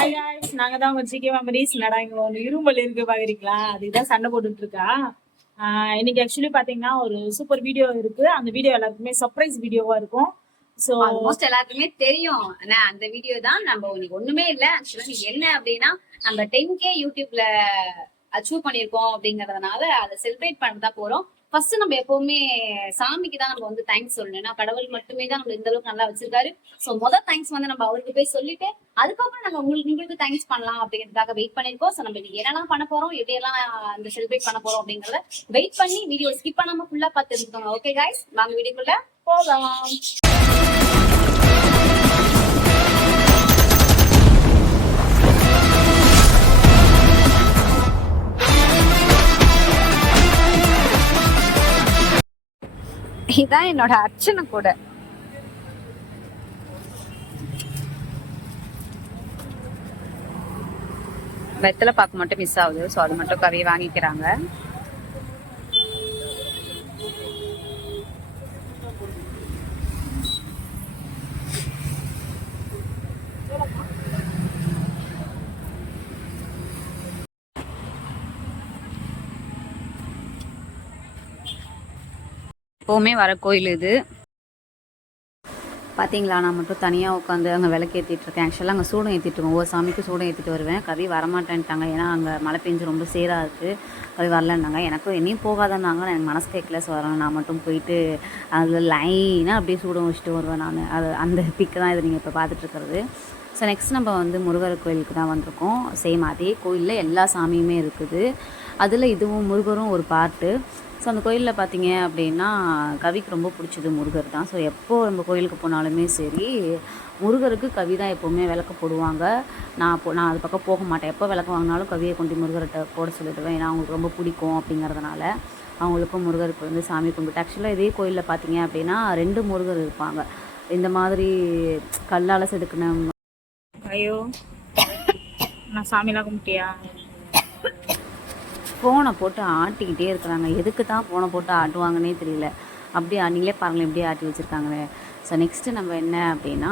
Hi guys, நாங்க தான் உங்க ஜிகே மெமரிஸ். என்னடா இங்க ஒரு இருமல் இருக்கு பாக்குறீங்களா? அதுதான் சண்டை போட்டுட்டு இருக்கா. இன்னைக்கு ஆக்சுவலி பாத்தீங்கன்னா ஒரு சூப்பர் வீடியோ இருக்கு. அந்த வீடியோ எல்லாருக்குமே சர்ப்ரைஸ் வீடியோவா இருக்கும். சோ ஆல்மோஸ்ட் எல்லாருக்குமே தெரியும். ஆனா அந்த வீடியோ தான் நம்ம இன்னைக்கு ஒண்ணுமே இல்ல. ஆக்சுவலா என்ன அப்படின்னா நம்ம 10K யூடியூப்ல அச்சீவ் பண்ணிருக்கோம் அப்படிங்கறதுனால அதை செலிப்ரேட் பண்ணதான் போறோம். ஃபர்ஸ்ட் நம்ம எப்பவுமே சாமிக்கு தான் நம்ம வந்து தேங்க்ஸ் சொல்லணும். ஏன்னா கடவுள் மட்டுமே தான் நம்ம இந்த அளவுக்கு நல்லா வச்சிருக்காரு. சோ முதல் தேங்க்ஸ் வந்து நம்ம அவருக்கு போய் சொல்லிட்டு அதுக்கப்புறம் நம்ம உங்களுக்கு தேங்க்ஸ் பண்ணலாம் அப்படிங்கிறதுக்காக வெயிட் பண்ணிருக்கோம். சோ நம்ம என்னெல்லாம் பண்ண போறோம், எப்படியெல்லாம் அந்த செலிப்ரேட் பண்ண போறோம் அப்படிங்கறத வெயிட் பண்ணி வீடியோ ஸ்கிப் பண்ணாம ஃபுல்லா பார்த்து இருக்கோங்க. ஓகே கைஸ், வாங்க வீடியோக்குள்ள போகலாம். இதான் என்னோட அர்ச்சனை கூட. வெத்தலை பாக்கு மட்டும் மிஸ் ஆகுது. ஸோ அது மட்டும் கவி வாங்கிக்கிறாங்க. எப்பவுமே வர கோயில் இது. பார்த்தீங்களா, நான் மட்டும் தனியாக உட்காந்து அங்கே விளக்கு ஏற்றிட்டு இருக்கேன். ஆக்சுவலாக அங்கே சூடம் ஏற்றிட்டு இருக்கோம். ஒவ்வொரு சாமிக்கும் சூடம் ஏற்றிட்டு வருவேன். கவி வரமாட்டேன்ட்டாங்க. ஏன்னா அங்கே மழை பெஞ்சு ரொம்ப சேராக இருக்குது. கவி வரலன்னாங்க. எனக்கும் என்னையும் போகாதன்னாங்க. எனக்கு மனசு கேட்கல. ஸோ வரேன், நான் மட்டும் போயிட்டு அதில் லைனாக அப்படியே சூடம் வச்சுட்டு வருவேன் நான். அது அந்த பிக்கு தான் இது நீங்கள் இப்போ பார்த்துட்ருக்கிறது. ஸோ நெக்ஸ்ட் நம்ம வந்து முருகர் கோயிலுக்கு தான் வந்திருக்கோம். சேம் அதே கோயிலில் எல்லா சாமியுமே இருக்குது. அதில் இதுவும் முருகரும் ஒரு பார்ட்டு. ஸோ அந்த கோயிலில் பார்த்தீங்க அப்படின்னா கவிக்கு ரொம்ப பிடிச்சது முருகர் தான். ஸோ எப்போது நம்ம கோயிலுக்கு போனாலுமே சரி, முருகருக்கு கவி தான் எப்போவுமே விளக்கு போடுவாங்க. நான் அது பக்கம் போக மாட்டேன். எப்போ விளக்கு வாங்கினாலும் கவியை கொண்டு முருகர்கிட்ட போட சொல்லிடுவேன். ஏன்னா அவங்களுக்கு ரொம்ப பிடிக்கும் அப்படிங்கிறதுனால அவங்களுக்கும் முருகருக்கு வந்து சாமி கும்பிட்டு. ஆக்சுவலாக இதே கோயிலில் பார்த்தீங்க அப்படின்னா 2 முருகர் இருப்பாங்க. இந்த மாதிரி கல்லால் செதுக்கின. ஐயோ, நான் சாமிலாம் கும்பிட்டியா? ஃபோனை போட்டு ஆட்டிக்கிட்டே இருக்கிறாங்க. எதுக்கு தான் ஃபோனை போட்டு ஆட்டுவாங்கன்னே தெரியல. அப்படியே நீங்களே பாருங்களேன் எப்படியே ஆட்டி வச்சுருக்காங்களே. ஸோ நெக்ஸ்ட்டு நம்ம என்ன அப்படின்னா,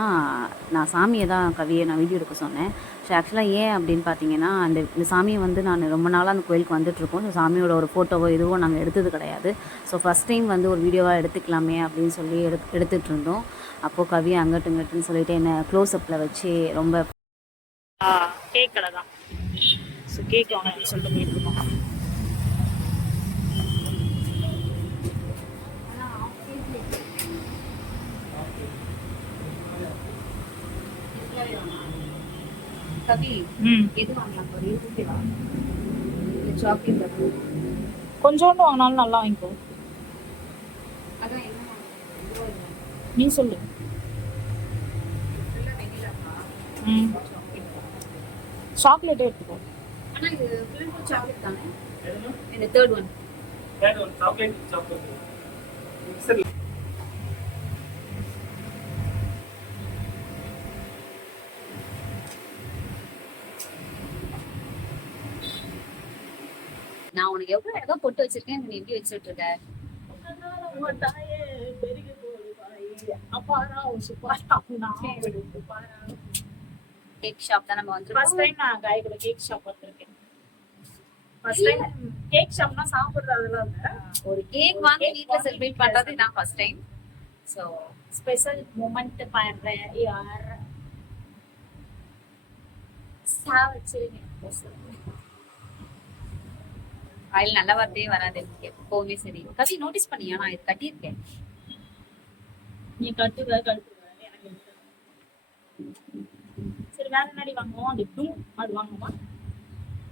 நான் சாமியை தான் கவியை நான் வீடியோ எடுக்க சொன்னேன். ஸோ ஆக்சுவலாக ஏன் அப்படின்னு பார்த்தீங்கன்னா, இந்த சாமியை வந்து நான் ரொம்ப நாளாக அந்த கோயிலுக்கு வந்துட்டுருக்கோம். ஸோ சாமியோட ஒரு ஃபோட்டோவோ இதுவோ நாங்கள் எடுத்தது கிடையாது. ஸோ ஃபஸ்ட் டைம் வந்து ஒரு வீடியோவாக எடுத்துக்கலாமே அப்படின்னு சொல்லி எடுத்துகிட்டு இருந்தோம். அப்போது கவி அங்கட்டு இங்கட்டுன்னு சொல்லிட்டு என்னை க்ளோஸ்அப்பில் வச்சு ரொம்ப கேட்கல தான். ஸோ கேக் வாங்க சொல்லிட்டு போயிட்டுருக்கோம். கொஞ்சோண்டு வாங்கினாலும் நல்லா வாங்கிக்கோ. நீ சொல்லு. சாக்லேட்டே எடுத்துக்கோ. ஆனா இது ஃபுல் சாக்லேட் தானே. இந்த தேர்ட் ஒன் சாக்லேட். நான் உனக்கு எவ்வளவு அழகா போட்டு வச்சிருக்கேன். நீ எப்படி வச்சுட்டு இருக்க? கேக் ஷாப் தான் நம்ம வந்து ஃபர்ஸ்ட் டைம் நான் காய்கறி கேக் ஷாப் வந்திருக்கேன். ஃபர்ஸ்ட் டைம் கேக் ஷாப்னா சாப்பிடுறதுலாம் இல்ல, ஒரு கேக் வாங்கி வீட்ல செலிப்ரேட் பண்றது நான் first time. So special moment பண்றேன் யார் சாவச்சிருங்க. வாயில் நல்ல வார்த்தையே வராது எப்பவுமே. சரி கவி, நோட்டீஸ் பண்ணியா நான் இது கட்டியிருக்கேன். நீ கட்டுவ எனக்கு சரி வேற முன்னாடி வாங்குவோம். அது டூம் அது வாங்குமா?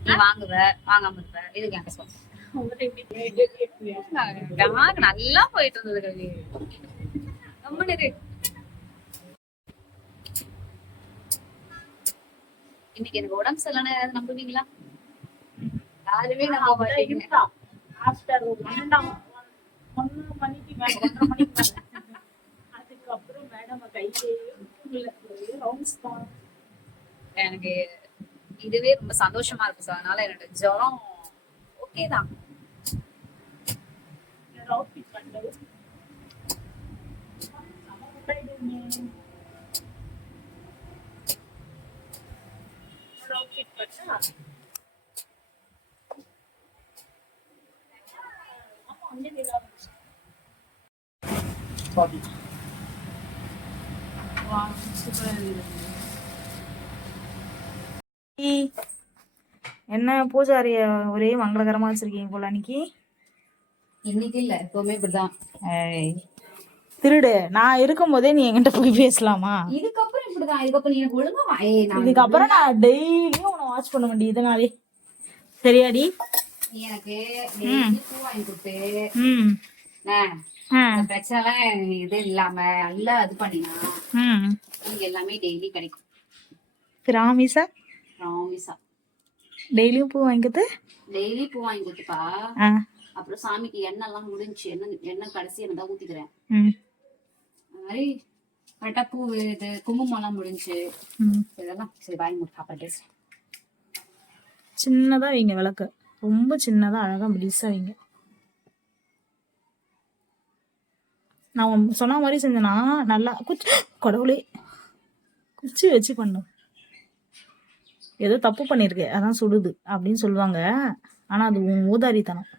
நீ வாங்குவ வாங்காம இருப்ப. இதுக்கு எங்க சொல்ல நல்லா போயிட்டு இருந்தது கவி. இன்னைக்கு எனக்கு உடம்பு சரியில்லைன்னு நம்புவீங்களா? யாருமே நம்ப மாட்டீங்க. ஆஃப்டர் 1 மணிக்கு மேல அதுக்கப்புறம் மேடம் கையிலே ரவுண்ட்ஸ் தான். எனக்கு இதுவே ரொம்ப சந்தோஷமா இருக்கு. அதனால என்னோட ஜுரம் ஓகே தான். என்ன பூஜாரிய ஒரே மங்களகரமா வச்சிருக்கீங்க போல அன்னைக்கு. இன்னைக்கு இல்ல, எப்பவுமே இப்படிதான். திருடு, நான் இருக்கும் போதே நீ என்கிட்ட போய் பேசலாமா? இதுக்கப்புறம் இப்படிதான். இதுக்கப்புறம் எனக்கு ஒழுங்கா இதுக்கப்புறம் நான் டெய்லியும் உன்னை வாட்ச் பண்ண வேண்டியது இதனாலே. சரியாடி? எனக்கு பூ வாங்கி கொடுத்து பிரச்சனை இது இல்லாம நல்லா இது பண்ணினா நீங்க எல்லாமே டெய்லி கிடைக்கும். பிராமிஸா? ப்ராமிஸா. டெய்லியும் பூ வாங்கிட்டு டெய்லி பூ வாங்கி கொடுத்துப்பா. அப்புறம் சாமிக்கு எண்ணெய் எல்லாம் முடிஞ்சு எண்ணெய் கடைசி என்ன தான் ஊத்திக்கிறேன். அது மாதிரி கரெக்டா பூ இது குங்குமம் எல்லாம் முடிஞ்சு இதெல்லாம் சரி வாங்கி கொடுத்து அப்புறம் பேசுறேன். சின்னதா வைங்க விளக்கு, ரொம்ப சின்னதா அழகா மெலிசா வைங்க. நான் சொன்ன மாதிரி செஞ்சேன்னா நல்லா கடவுளே குச்சி வச்சு பண்ணும். ஏதோ தப்பு பண்ணிருக்கு அதான் சுடுது அப்படின்னு சொல்லுவாங்க. ஆனா அது ஊதாரித்தனம்.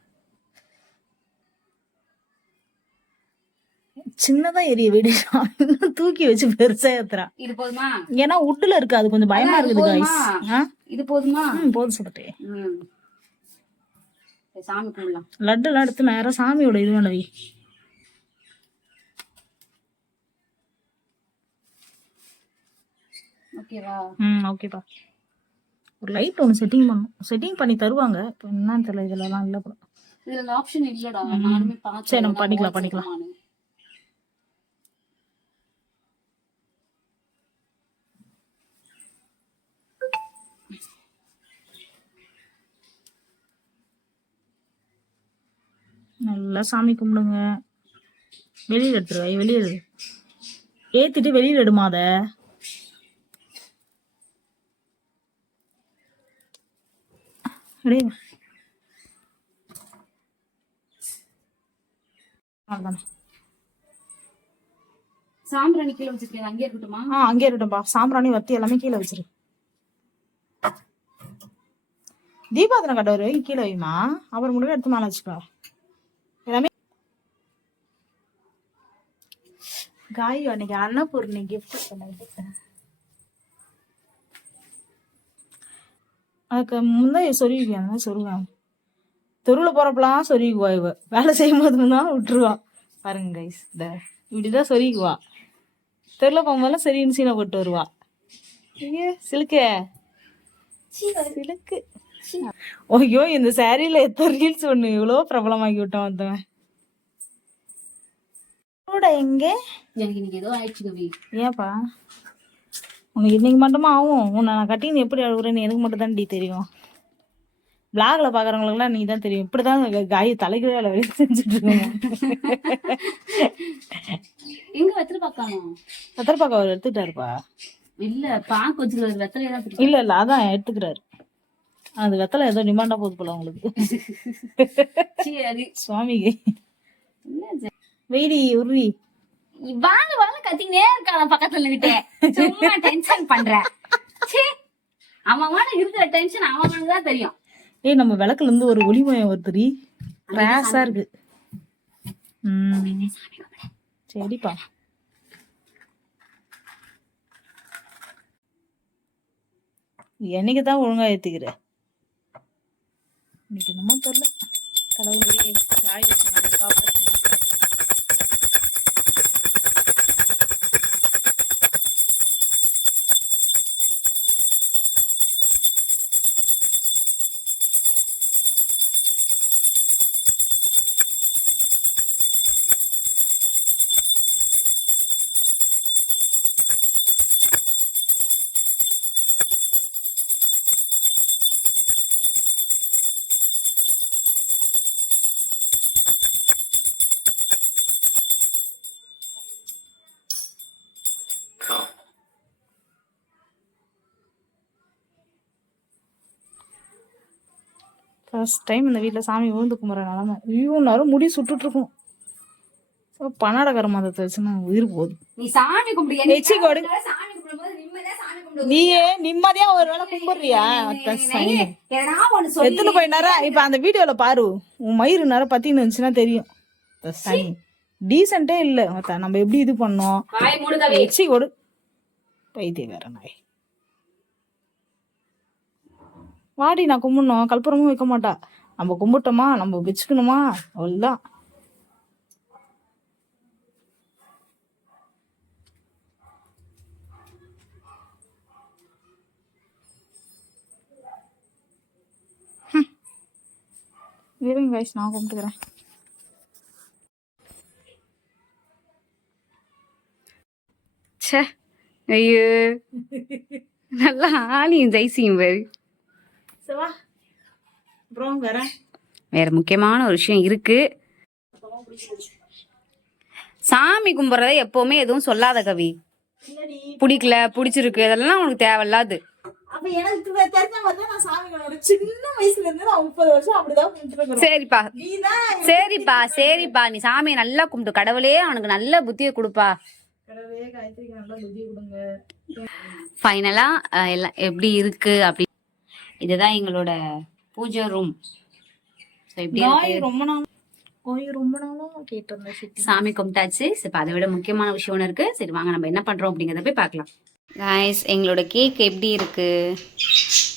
சின்னதா எரிய வீடு தூக்கி வச்சு பெருசா ஏத்துறா. இது போதுமா? ஏன்னா உட்டுல இருக்கு, அது கொஞ்சம் பயமா இருக்குது guys. இது போதுமா? போதும் சொல்லிட்டு சாமி கும்பிடலாம். லட்டு எல்லாம் எடுத்து நேரம் சாமியோட இது பண்ணவி. ஓகேவா? ஓகேப்பா. ஒரு லைட் ஒன்று செட்டிங் பண்ணி தருவாங்க. இப்போ என்னன்னு தெரியல, இதுலலாம் இல்லை போல. இதுல ஆப்ஷன் இல்லடா, நானுமே பார்த்தேன். சரி நம்ம பண்ணிக்கலாம். நல்லா சாமி கும்பிடுங்க. வெளியில் எடுத்துருவாய், வெளியில் ஏத்திட்டு வெளியில் எடுமாத. சாம்பிராணி கீழே வச்சிருக்கேன், அங்கே இருக்கட்டுமா? அங்கே இருக்கட்டும்பா. சாம்பிராணி வத்தி எல்லாமே கீழே வச்சிரு. தீபாவளி கட்டவரு கீழே வைமா, அப்புறம் முடிவு எடுத்து மேலே வச்சுக்கோ. எல்லாமே காய் அன்னைக்கு அன்னபூர்ணி கிஃப்ட் பண்ணிட்டு அதுக்கு முந்தைய சொருவிக்குவா. அந்த மாதிரி சொல்லுவேன். தெருவில் போறப்பெல்லாம் சொருவிக்குவா. இவ வேலை செய்யும் போது தான் விட்டுருவா. பாருங்க கைஸ், இப்படிதான் சொருவிக்குவா. தெருவில் போகும்போதெல்லாம் சரின்னு சீனை போட்டு வருவா. சிலுக்கு சிலுக்கு. ஐயோ, இந்த சாரியில எத்தனை ரீல்ஸ் ஒண்ணு இவ்வளோ பிரபலமாக்கி விட்டான் வந்தவன். எங்க எனக்கு இன்னைக்கு ஏதோ ஆயிடுச்சு கவி. ஏன்ப்பா? உனக்கு இன்னைக்கு மட்டுமா ஆகும்? உன்னை நான் கட்டின்னு எப்படி அழுகுறேன்னு எனக்கு மட்டும் தான் தெரியும். பிளாக்ல பாக்குறவங்களுக்குலாம் நீ தான் தெரியும். இப்படிதான் காய் தலைக்கு வேலை செஞ்சுட்டு இருக்கோம். எங்க வெத்தலை பார்க்கணும்? வெத்தலை பார்க்க அவர் எடுத்துட்டாருப்பா. இல்ல பாக்கு வச்சுக்கிறாரு, வெத்தலை தான். இல்ல அதான் எடுத்துக்கிறாரு. அது வெத்தலை ஏதோ டிமாண்டா போகுது போல உங்களுக்கு. சுவாமிக்கு வெயிடி உருவி வாங்க வாங்க கத்தினே இருக்கான பக்கத்துல நின்னுட்டு சும்மா டென்ஷன் பண்ற. அவன் இருக்கிற டென்ஷன் அவனுக்கு தான் தெரியும். நம்ம விளக்குல இருந்து ஒரு ஒளிமயம் ஒருத்தரி கிராஸா இருக்கு. சரிப்பா. என்னைக்குதான் ஒழுங்கா ஏத்துக்கிற? இன்னைக்கு என்னமோ தெரியல. கடவுளே காய் வச்சு நல்லா காப்பாத்துங்க. ஃபர்ஸ்ட் டைம் இந்த வீட்டில் சாமி விழுந்து கும்பிட்ற நிலமை. நேரம் முடி சுட்டுட்டு இருக்கும். பனாடகர மதத்தை வச்சுன்னா உயிர் போகுது. நீ சாமி கும்பிடு. சாமி கும்பிடும்போது நீயே நிம்மதியா ஒரு வேளை கும்பிடுறியா? எத்தனை போய் நேரம் இப்ப அந்த வீடியோல பாரு, உன் மயிறு நேரம் பத்தின்னு இருந்துச்சுன்னா தெரியும். சனி டீசென்ட்டே இல்ல. நம்ம எப்படி இது பண்ணோம் வச்சு கொடு. பைத்திய வேற நாய். வாடி, நான் கும்பிடணும். கல்புரமும் வைக்க மாட்டா. நம்ம கும்பிட்டோமா, நம்ம வச்சுக்கணுமா, அவ்வளவுதான். இருங்க கைஸ், நான் கும்பிட்டுக்கிறேன். ச்சே, ஐயோ நல்லா ஆளியும் ஜெய்சியும் பேரு. சவா அப்புறம் வேற முக்கியமான ஒரு விஷயம் இருக்கு. சாமி கும்பிட்றத எப்பவுமே எதுவும் சொல்லாத கவி. பிடிக்கல, பிடிச்சிருக்கு, அதெல்லாம் உனக்கு தேவையில்லாது. அப்ப எனக்கு தெரிஞ்ச மாதிரி நான் சாமிகளோட சின்ன வயசுல இருந்து நான் 30 வருஷம் அப்படிதான் கும்பிட்டுருக்கேன். சரிப்பா சரிப்பா சரிப்பா, நீ சாமியை நல்லா கும்பிட்டு, கடவுளே அவனுக்கு நல்ல புத்தியை கொடுப்பா. கடவுளே காயத்ரிக்கு நல்ல புத்தி கொடுங்க. ஃபைனலா எல்லாம் எப்படி இருக்கு அப்படி. இதுதான் எங்களோட பூஜை ரூம். ரொம்ப நாளும் கேட்டிருந்தேன். சாமி கும்பிட்டாச்சு. இப்போ அதை விட முக்கியமான விஷயம் ஒன்று இருக்கு. சரி வாங்க நம்ம என்ன பண்றோம் அப்படிங்கிறத போய் பார்க்கலாம். காய்ஸ், எங்களோட கேக் எப்படி இருக்கு?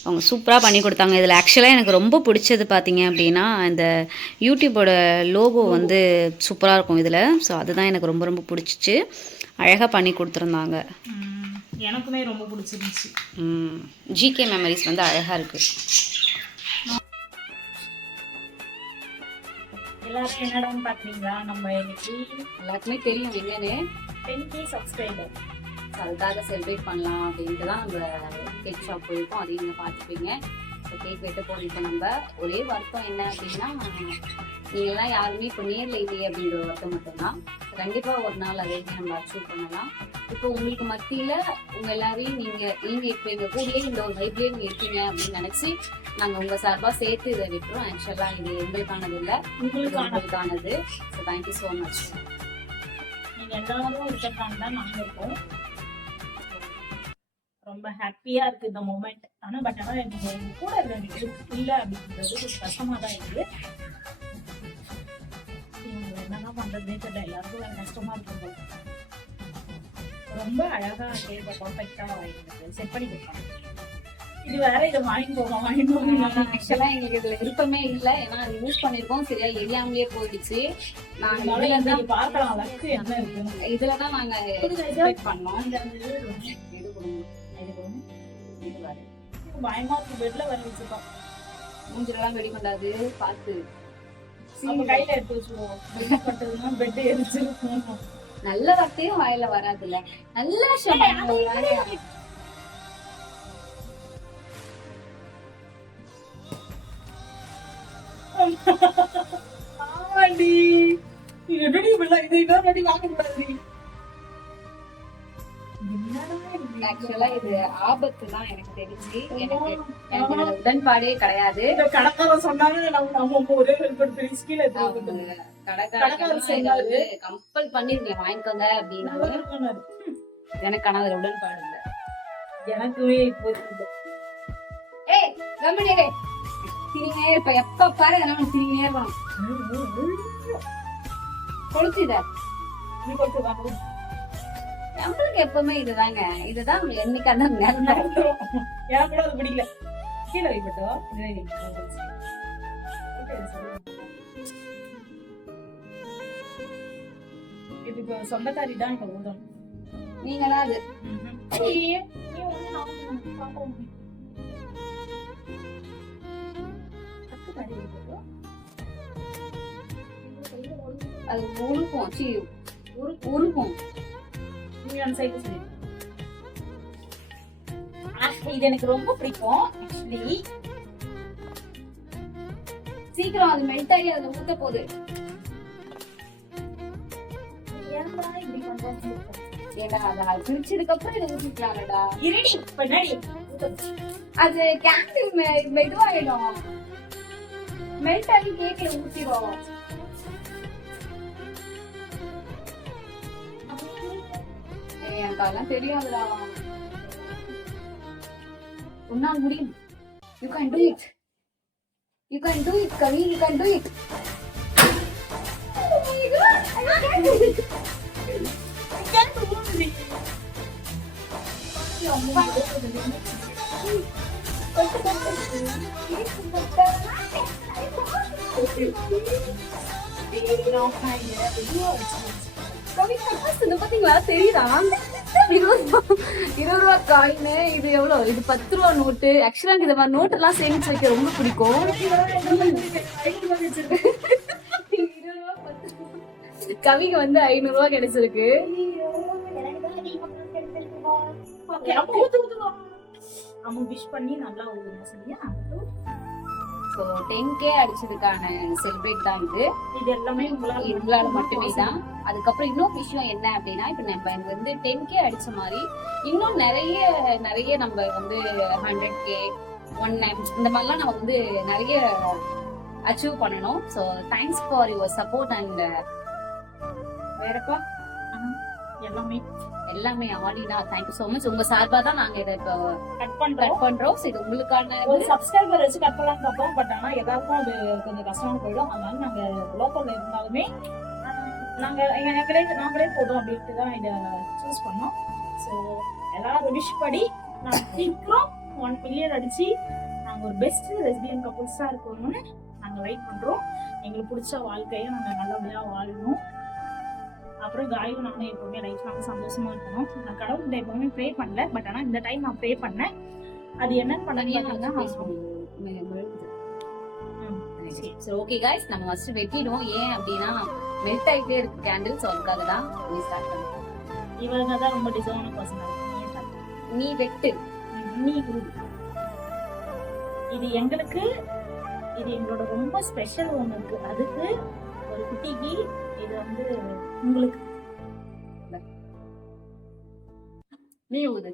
அவங்க சூப்பராக பண்ணி கொடுத்தாங்க. இதில் ஆக்சுவலாக எனக்கு ரொம்ப பிடிச்சது பார்த்தீங்க அப்படின்னா, இந்த யூடியூபோட லோகோ வந்து சூப்பராக இருக்கும் இதில். ஸோ அதுதான் எனக்கு ரொம்ப ரொம்ப பிடிச்சிச்சு. அழகாக பண்ணி கொடுத்துருந்தாங்க. எனக்குமே ரொம்ப பிடிச்சிருந்துச்சு. ஜிகே மெமரிஸ் வந்து அழகாக இருக்குது. எல்லாரும் என்னடான்னு பார்க்குறீங்களா? நம்ம இன்னைக்கு எல்லாருக்குமே தெரியும் என்னன்னு 10K சப்ஸ்கிரைபர். அதுக்காக செலிப்ரேட் பண்ணலாம் அப்படின்ட்டு தான் நம்ம கேக் ஷாப் போயிருக்கோம். அதையும் நீங்கள் பார்த்துப்பீங்க. இப்போ கேக் வெட்ட போகிறோம். இப்போ நம்ம ஒரே வருத்தம் என்ன அப்படின்னா, நீங்கள்லாம் யாருமே இப்போ நேரில் இல்லையே அப்படின்ற ஒரு வருத்தம் மட்டும்தான். கண்டிப்பாக ஒரு நாள் அதையுமே நம்ம அச்சீவ் பண்ணலாம். இப்போ உங்களுக்கு மத்தியில் உங்கள் எல்லாரையும் நீங்கள் இப்போ எங்கள் கூடயே இந்த ஒரு வைப்லேயே நீங்கள் இருக்கீங்க அப்படின்னு நினச்சி நாங்கள் உங்கள் சார்பாக சேர்த்து இதை விட்டுறோம். ஆக்சுவலாக இது எங்களுக்கானது இல்லை, உங்களுக்கானது. So thank you so much. நீங்கள் எல்லாரும் இருக்கிறதுக்கான தான் நாங்கள் இருக்கோம். ரொம்ப ஹாப்பியா இருக்கு இந்த மூமெண்ட். ஆனால் எனக்கு கூட இல்லை அப்படின்றது ஒரு கஷ்டமா தான் இருக்கு. என்னதான் பண்றதுன்னே தெரியல. எல்லாருக்கும் வேற கஷ்டமா இருக்கு. ரொம்ப அழகா கேட்க பர்ஃபெக்டா செட் பண்ணி கொடுத்தாங்க. இது வேற இதை வாங்கிக்கோங்க. ஆக்சுவலா எங்களுக்கு இதுல விருப்பமே இல்லை. ஏன்னா அது யூஸ் பண்ணிருக்கோம், சரியா எரியாமலே போயிடுச்சு. நாங்க பார்க்கலாம் லக்கு என்ன இருக்கு. இதுலதான் நாங்க எக்ஸ்பெக்ட் பண்ணோம். பயமா இருக்கு. பெட்ல வர வச்சுக்கோம். மூஞ்சிலாம் வெடி பண்ணாது, பார்த்து கையில எடுத்து வச்சுருவோம். பெட் எரிச்சிருக்கோம். நல்ல வார்த்தையும் வாயில வராதுல்ல. நல்ல ஆமாண்டி. என்னடி இப்படிலாம் இது இன்னொரு வாங்க கூடாது. ஆக்சுவலா இது ஆபத்து தான் எனக்கு தெரிஞ்சு. எனக்கு உடன்பாடே கிடையாது. கடைக்காரன் சொன்னாலும் நம்ம ஒரே கீழே கம்பல் பண்ணிருக்கேன் வாங்கிக்கோங்க அப்படின்னு. எனக்கு ஆனா அதுல உடன்பாடு இல்லை. எனக்குமே இப்போ ஏய் கம்பெனியே திரிங்கே இப்ப எப்ப பாரு நம்ம திரிங்கே இருக்கணும். கொடுத்துத நீ கொடுத்து வாங்க. நம்மளுக்கு எப்பவுமே இதுதாங்க. இதுதான் என்னைக்கு அந்த நேரம் எனக்கு கூட அது பிடிக்கல. கீழே வைப்பட்டோம். இதுக்கு சொந்தக்காரி தான் இப்ப ஊதம். நீங்க தான் அது. அது உருக்கும். உருக்கும். இது எனக்கு ரொம்ப பிடிக்கும். ஆக்சுவலி சீக்கிரம் அது மெல்ட் ஆகி அதுல ஊத்த போகுது. பிரிச்சதுக்கு அப்புறம் இதை ஊத்திக்கலாம்டா. அது கேண்டில் மெதுவாயிடும். மெல்ட் ஆகி கேக்ல ஊத்திடும். எனக்கு அதெல்லாம் தெரியாதுடா. உன்னால் முடியும். You can do it. You can do it, Kavi. You can do it. Oh my God! I can't do it. I can't do it. பாத்தீங்களா தெரியுதா? 20 ரூபா காயின். இது எவ்வளவு? இது 10 ரூபா நோட்டு. ஆக்சுவலா இந்த மாதிரி நோட் எல்லாம் சேமிச்சு வைக்க ரொம்ப பிடிக்கும். 20 ரூபா, 10 ரூபா. கவிக்கு வந்து 500 ரூபா கிடைச்சிருக்கு. அவங்க விஷ் பண்ணி நல்லா ஓடுங்க சரியா. ஸோ 10K அடிச்சதுக்கான செலிப்ரேட் தான் இது. இது எல்லாமே உங்களால மட்டுமே தான். அதுக்கப்புறம் இன்னொரு விஷயம் என்ன அப்படின்னா, இப்போ நம்ம வந்து 10K அடிச்ச மாதிரி இன்னும் நிறைய நம்ம வந்து 100K 1M இந்த மாதிரிலாம் நம்ம வந்து நிறைய அச்சீவ் பண்ணணும். So thanks for your support and வேறப்பா எல்லாமே ஆடினா தேங்க்யூ ஸோ மச். உங்க சார்பா தான் நாங்க இதை இப்போ கட் பண்றோம். இது உங்களுக்கான ஒரு சப்ஸ்கிரைபர் வச்சு கட் பண்ணலாம் பார்ப்போம். பட் ஆனா எல்லாருக்கும் அது கொஞ்சம் கஷ்டமா போயிடும். அதனால நாங்க லோக்கல்ல இருந்தாலுமே நாங்களே போதும் அப்படின்ட்டு தான் இதை சூஸ் பண்ணோம். ஸோ எல்லாரும் விஷ் படி நாங்கள் சீக்கிரம் 1 மில்லியன் அடிச்சு நாங்கள் ஒரு பெஸ்ட் லெஸ்பியன் கப்புள்ஸா இருக்கணும்னு நாங்கள் வெயிட் பண்றோம். எங்களுக்கு பிடிச்ச வாழ்க்கையை நாங்கள் நல்லபடியா வாழணும். அப்புறம் காயும் நானும் எப்பவுமே லைஃப் நாங்கள் சந்தோஷமா இருக்கணும். நான் கடவுள்கிட்ட எப்பவுமே ப்ரே பண்ணல. பட் ஆனா இந்த டைம் நான் ப்ரே பண்ணேன். அது என்னன்னு பண்ணீங்கன்னா சரி ஓகே गाइस, நம்ம ஃபர்ஸ்ட் வெட்டிடுவோம். ஏன் அப்படின்னா மெல்ட் ஆயிட்டே இருக்கு கேண்டில். ஸோ அதுக்காக தான் நீ ஸ்டார்ட் பண்ணு. இவங்க தான் ரொம்ப டிசர்வான பர்சனா இருக்கு. நீ வெட்டு. நீ இது எங்களுக்கு இது எங்களோட ரொம்ப ஸ்பெஷல் ஒன்று இருக்கு. அதுக்கு ஒரு குட்டிக்கு இது வந்து உங்களுக்கு நீ ஊது.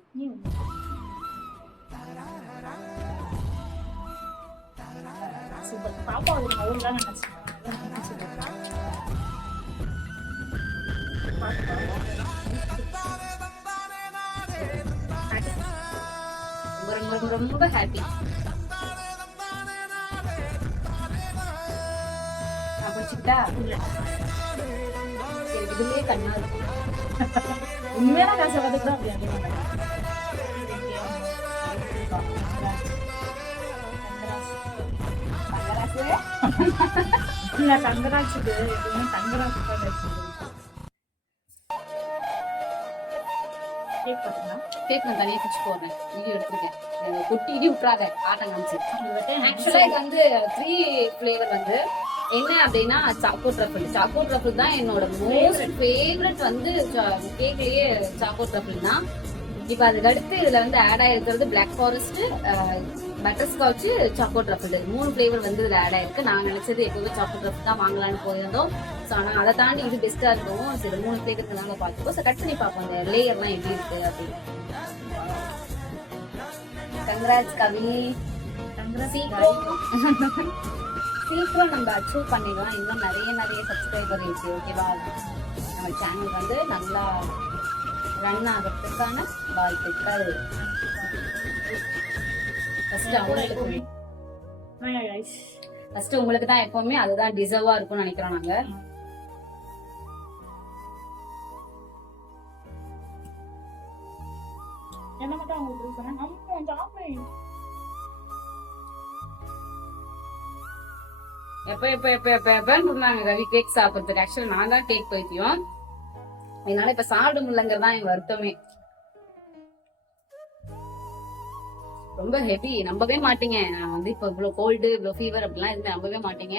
சூப்பர். பாப்பா ஒரு மவுல் தான் நினைச்சேன். ரொம்ப ஹாப்பி. நான் பிடிச்சிக்கிட்டா இதுலயே கண்ணா இருக்கும். உண்மையான காசை வந்து கூட அப்படி அனுப்ப மாட்டாங்க. இல்ல தங்கராஜுக்கு எப்பவுமே தங்கராஜு தான் கேக் நான் தனியா பிடிச்சு போடுறேன். வீடியோ எடுத்துருக்கேன். குட்டி இடி விட்டுறாத ஆட்டம் காமிச்சு. ஆக்சுவலா இது வந்து 3 ஃபிளேவர் வந்து என்ன அப்படின்னா சாக்கோ ட்ரஃபிள் தான் என்னோட மோஸ்ட் ஃபேவரட் வந்து கேக்லயே சாக்கோ ட்ரஃபிள் தான். இப்போ அதுக்கு அடுத்து இதுல வந்து ஆட் ஆயிருக்கிறது black forest, butterscotch, choco truffle. 3 flavour வந்து இதுல ஆட் ஆயிருக்கு. நான் நினைச்சது எப்பவுமே சாக்கோ ட்ரஃபிள் தான் வாங்கலாம்னு போயிருந்தோம். ஸோ ஆனால் அதை தாண்டி இது பெஸ்டா இருக்கும். சரி 3 ஃபிளேவருக்கு நாங்கள் பார்த்துக்கோ. ஸோ கட் பண்ணி பார்ப்போம் அந்த லேயர்லாம் எப்படி இருக்கு அப்படின்னு. கங்க்ராட்ஸ் கவி. சீக்கிரம் நம்ம அச்சீவ் பண்ணிடலாம். இன்னும் நிறைய சப்ஸ்கிரைபர் இருக்கு. ஓகேவா? நம்ம சேனல் வந்து நல்லா ரன் ஆகிறதுக்கான வாழ்த்துக்கள். ஃபர்ஸ்ட் உங்களுக்கு தான் எப்பவுமே அதுதான் டிசர்வா இருக்கும்னு நினைக்கிறோம் நாங்க. என்ன மட்டும் அவங்க சொன்னாங்க எப்ப ரவி கேக் சாப்பிடுறதுக்கு. ஆக்சுவலா நான் தான் கேக் பைத்தியம். என்னால இப்ப சாப்பிட முடியலங்கிறதா என் வருத்தமே. ரொம்ப ஹெவி. நம்பவே மாட்டீங்க. நான் வந்து இப்ப இவ்வளவு கோல்டு இவ்வளவு ஃபீவர் அப்படிலாம் எதுவுமே நம்பவே மாட்டீங்க.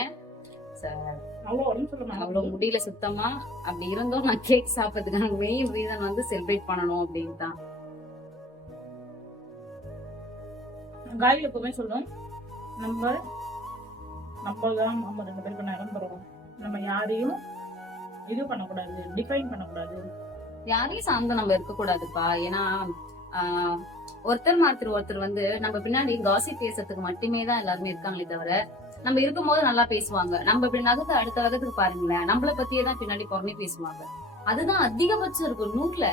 அவ்வளவு முடியல சுத்தமா. அப்படி இருந்தும் நான் கேக் சாப்பிட்றதுக்கான மெயின் ரீசன் வந்து செலிப்ரேட் பண்ணணும் அப்படின்னு தான். காயில் எப்பவுமே சொல்லுவோம், நம்ம 2 பேருக்கு நேரம் தருவோம். நம்ம யாரையும் இது பண்ணக்கூடாது, டிஃபைன் பண்ணக்கூடாது. யாரையும் சார்ந்து நம்ம இருக்கக்கூடாதுப்பா. ஏன்னா ஒருத்தர் வந்து நம்ம பின்னாடி காசிப் பேசுறதுக்கு மட்டுமே தான் எல்லாருமே இருக்காங்களே தவிர, நம்ம இருக்கும்போது நல்லா பேசுவாங்க. நம்ம இப்படி நகர்ந்து அடுத்த வகத்துக்கு பாருங்களேன், நம்மளை பத்தியே தான் பின்னாடி புறமே பேசுவாங்க. அதுதான் அதிகபட்சம் இருக்கும். 100ல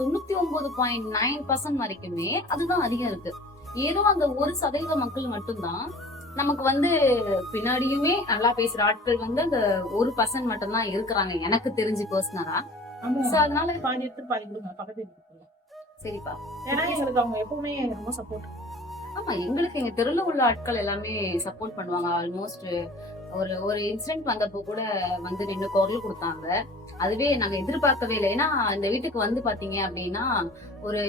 99.9% வரைக்குமே அதுதான் அதிகம் இருக்கு. ஏதோ அந்த 1% மக்கள் மட்டும்தான் நமக்கு வந்து பின்னாடியுமே நல்லா பேசுற ஆட்கள் வந்து அந்த 1% மட்டும்தான் இருக்கிறாங்க எனக்கு தெரிஞ்சு பர்சனலா. ஆமா சோ அதனால பாதி எடுத்து பாதி கொடுங்க பக்கத்து வீட்டுக்கு. சரிப்பா. ஏன்னா எங்களுக்கு அவங்க எப்பவுமே ரொம்ப சப்போர்ட். ஆமா, எங்களுக்கு எங்க தெருல உள்ள ஆட்கள் எல்லாமே சப்போர்ட் பண்ணுவாங்க. ஆல்மோஸ்ட் ஒரு ஒரு இன்சிடென்ட் வந்தப்போ கூட வந்து நின்று குரல் கொடுத்தாங்க. அதுவே நாங்க எதிர்பார்க்கவே இல்லை. ஏன்னா இந்த வீட்டுக்கு வந்து பாத்தீங்க அப்படின்னா ஒரு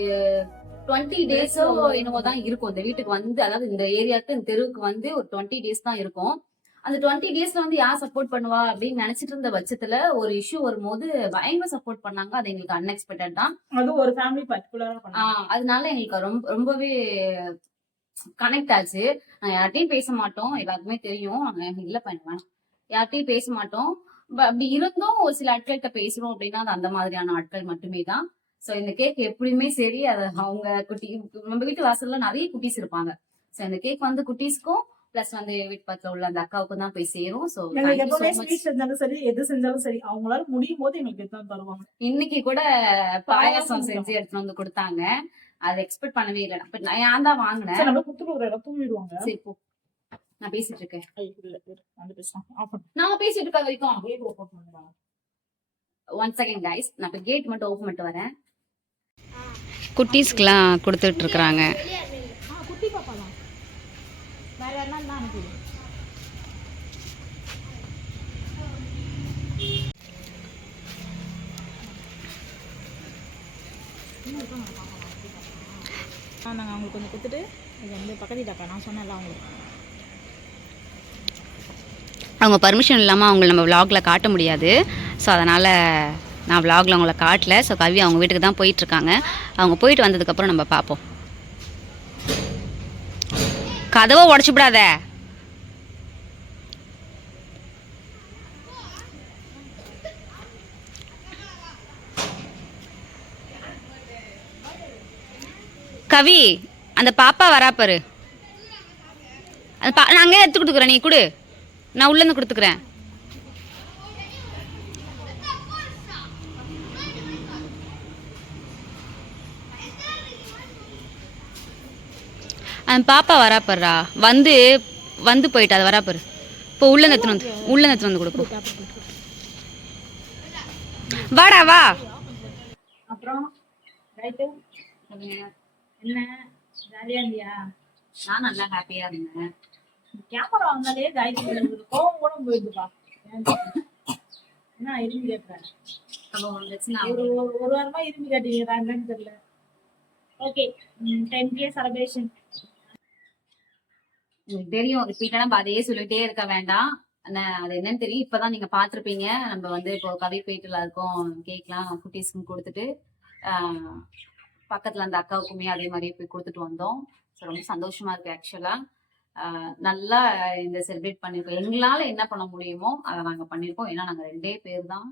20 டேஸோ என்னவோ தான் இருக்கும் இந்த வீட்டுக்கு வந்து. அதாவது இந்த ஏரியாவுக்கு இந்த தெருவுக்கு வந்து ஒரு 20 டேஸ் தான் இருக்கும். அந்த 20 டேஸ்ல வந்து யார் சப்போர்ட் பண்ணுவா அப்படின்னு நினைச்சிட்டு இருந்த பட்சத்துல ஒரு இஷ்யூ வரும்போது பயங்கர சப்போர்ட் பண்ணாங்க. அது எங்களுக்கு அன்எக்ஸ்பெக்டட் தான். அது ஒரு ஃபேமிலி பர்டிகுலரா பண்ணாங்க. அதனால எங்களுக்கு ரொம்பவே கனெக்ட் ஆச்சு. நாங்க யார்ட்டையும் பேச மாட்டோம், எல்லாருக்குமே தெரியும். இல்ல பண்ணுவேன், யார்ட்டையும் பேச மாட்டோம். அப்படி இருந்தும் ஒரு சில ஆட்கள்கிட்ட பேசுறோம் அப்படின்னா அது அந்த மாதிரியான ஆட்கள் மட்டுமே தான். சோ இந்த கேக் எப்படியுமே சரி, அது அவங்க குட்டி நம்ம வீட்டு வாசல்ல நிறைய குட்டீஸ் இருப்பாங்க. சோ இந்த கேக் வந்து குட்டீஸ்க்கும் பிளஸ் வந்து வீட்டு பக்கத்துல உள்ள அந்த அக்காவுக்கும் தான் போய் சேரும். சோ எங்களுக்கு எப்பவுமே ஸ்வீட் செஞ்சாலும் சரி எது செஞ்சாலும் சரி அவங்களால முடியும் போது எங்களுக்கு எடுத்து தருவாங்க. இன்னைக்கு கூட பாயாசம் செஞ்சு எடுத்துட்டு வந்து கொடுத்தாங்க. அதை எக்ஸ்பெக்ட் பண்ணவே இல்லை. நான் தான் வாங்கினேன். நம்ம குடுத்துட்டு ஒரு இடம் தூங்கிடுவாங்க. சரி போ, நான் பேசிட்டு இருக்கேன். நான் பேசிட்டு இருக்க வரைக்கும் ஒன் செகண்ட் கைஸ், நான் இப்ப கேட் மட்டும் ஓபன் பண்ணிட்டு வரேன். குட்டீஸ்க்குலாம் கொடுத்துட்டு இருக்காங்க. குட்டி பாப்பா தான், வேற யாருன்னா தான் அனுப்புது. நாங்கள் அவங்களுக்கு கொஞ்சம் கொடுத்துட்டு இது வந்து பக்கத்து வீட்டாக்கா நான் சொன்னேன்ல அவங்களுக்கு. அவங்க பர்மிஷன் இல்லாமல் அவங்கள நம்ம விலாகில் காட்ட முடியாது. ஸோ அதனால் நான் விலாகில் அவங்கள காட்டல. ஸோ கவி அவங்க வீட்டுக்கு தான் போயிட்டுருக்காங்க. அவங்க போயிட்டு வந்ததுக்கப்புறம் நம்ம பார்ப்போம். கதவை உடச்சி விடாத. கவி, அந்த பாப்பா வரா பாரு. அந்த நான் அங்கே எடுத்து கொடுத்துக்குறேன், நீ கொடு, நான் உள்ளேருந்து கொடுத்துக்கிறேன். அந்த பாப்பா வரா பாருடா, வந்து வந்து போயிட்டு அது வரா பாரு. இப்போ உள்ளேருந்து எடுத்துன்னு வந்து கொடுப்போம். வாடா வா. அப்புறம் என்ன ஜாலியா இருந்தியா? நான் நல்லா ஹாப்பியா இருந்தேன். கேமரா வந்தாலே காயத்ரி கோவம் கூட போயிடுப்பா. என்ன இரும்பி கேட்கிறேன், ஒரு வாரமா இரும்பி காட்டிக்கிறாங்கன்னு தெரியல. ஓகே, 10K செலிப்ரேஷன் தெரியும். ரிப்பீட்டா நம்ம அதையே சொல்லிட்டே இருக்க வேண்டாம். அது என்னன்னு தெரியும், இப்பதான் நீங்க பாத்திருப்பீங்க. நம்ம வந்து இப்போ கவி பேட்டுல இருக்கோம், கேக்லாம் குட்டீஸ்க்கும் கொடுத்துட்டு பக்கத்துல அந்த அக்காவுக்குமே அதே மாதிரியே போய் கொடுத்துட்டு வந்தோம். ஸோ ரொம்ப சந்தோஷமா இருக்கு ஆக்சுவலா. நல்லா இந்த செலிப்ரேட் பண்ணிருக்கோம். எங்களால என்ன பண்ண முடியுமோ அதை நாங்க பண்ணிருக்கோம். ஏன்னா நாங்க 2 பேர் தான்.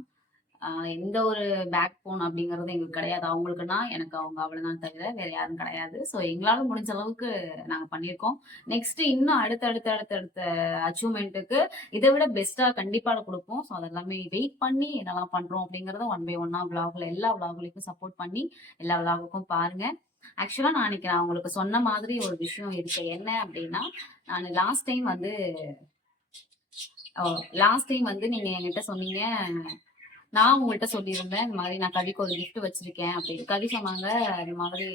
எந்த ஒரு பேக் போன் அப்படிங்கறது எங்களுக்கு கிடையாது. அவங்களுக்குன்னா எனக்கு அவங்க அவ்வளவுதான், தவிர வேற யாரும் கிடையாது. ஸோ எங்களால முடிஞ்ச அளவுக்கு நாங்க பண்ணியிருக்கோம். நெக்ஸ்ட் இன்னும் அடுத்த அச்சீவ்மெண்ட்டுக்கு இதை விட பெஸ்டா கண்டிப்பா கொடுப்போம். ஸோ அதெல்லாமே வெயிட் பண்ணி என்னெல்லாம் பண்றோம் அப்படிங்கறத 1 by 1 விளாக்ல எல்லா விளாகுலையும் சப்போர்ட் பண்ணி எல்லா விளாகுக்கும் பாருங்க. ஆக்சுவலா நான் நினைக்கிறேன் உங்களுக்கு சொன்ன மாதிரி ஒரு விஷயம் இருக்கு. என்ன அப்படின்னா, நான் லாஸ்ட் டைம் வந்து நீங்க என்கிட்ட சொன்னீங்க, நான் உங்கள்கிட்ட சொல்லியிருந்தேன் இந்த மாதிரி நான் கவிக்கு ஒரு கிஃப்ட் வச்சிருக்கேன் அப்படின்னு. கவி சொன்னாங்க இந்த மாதிரி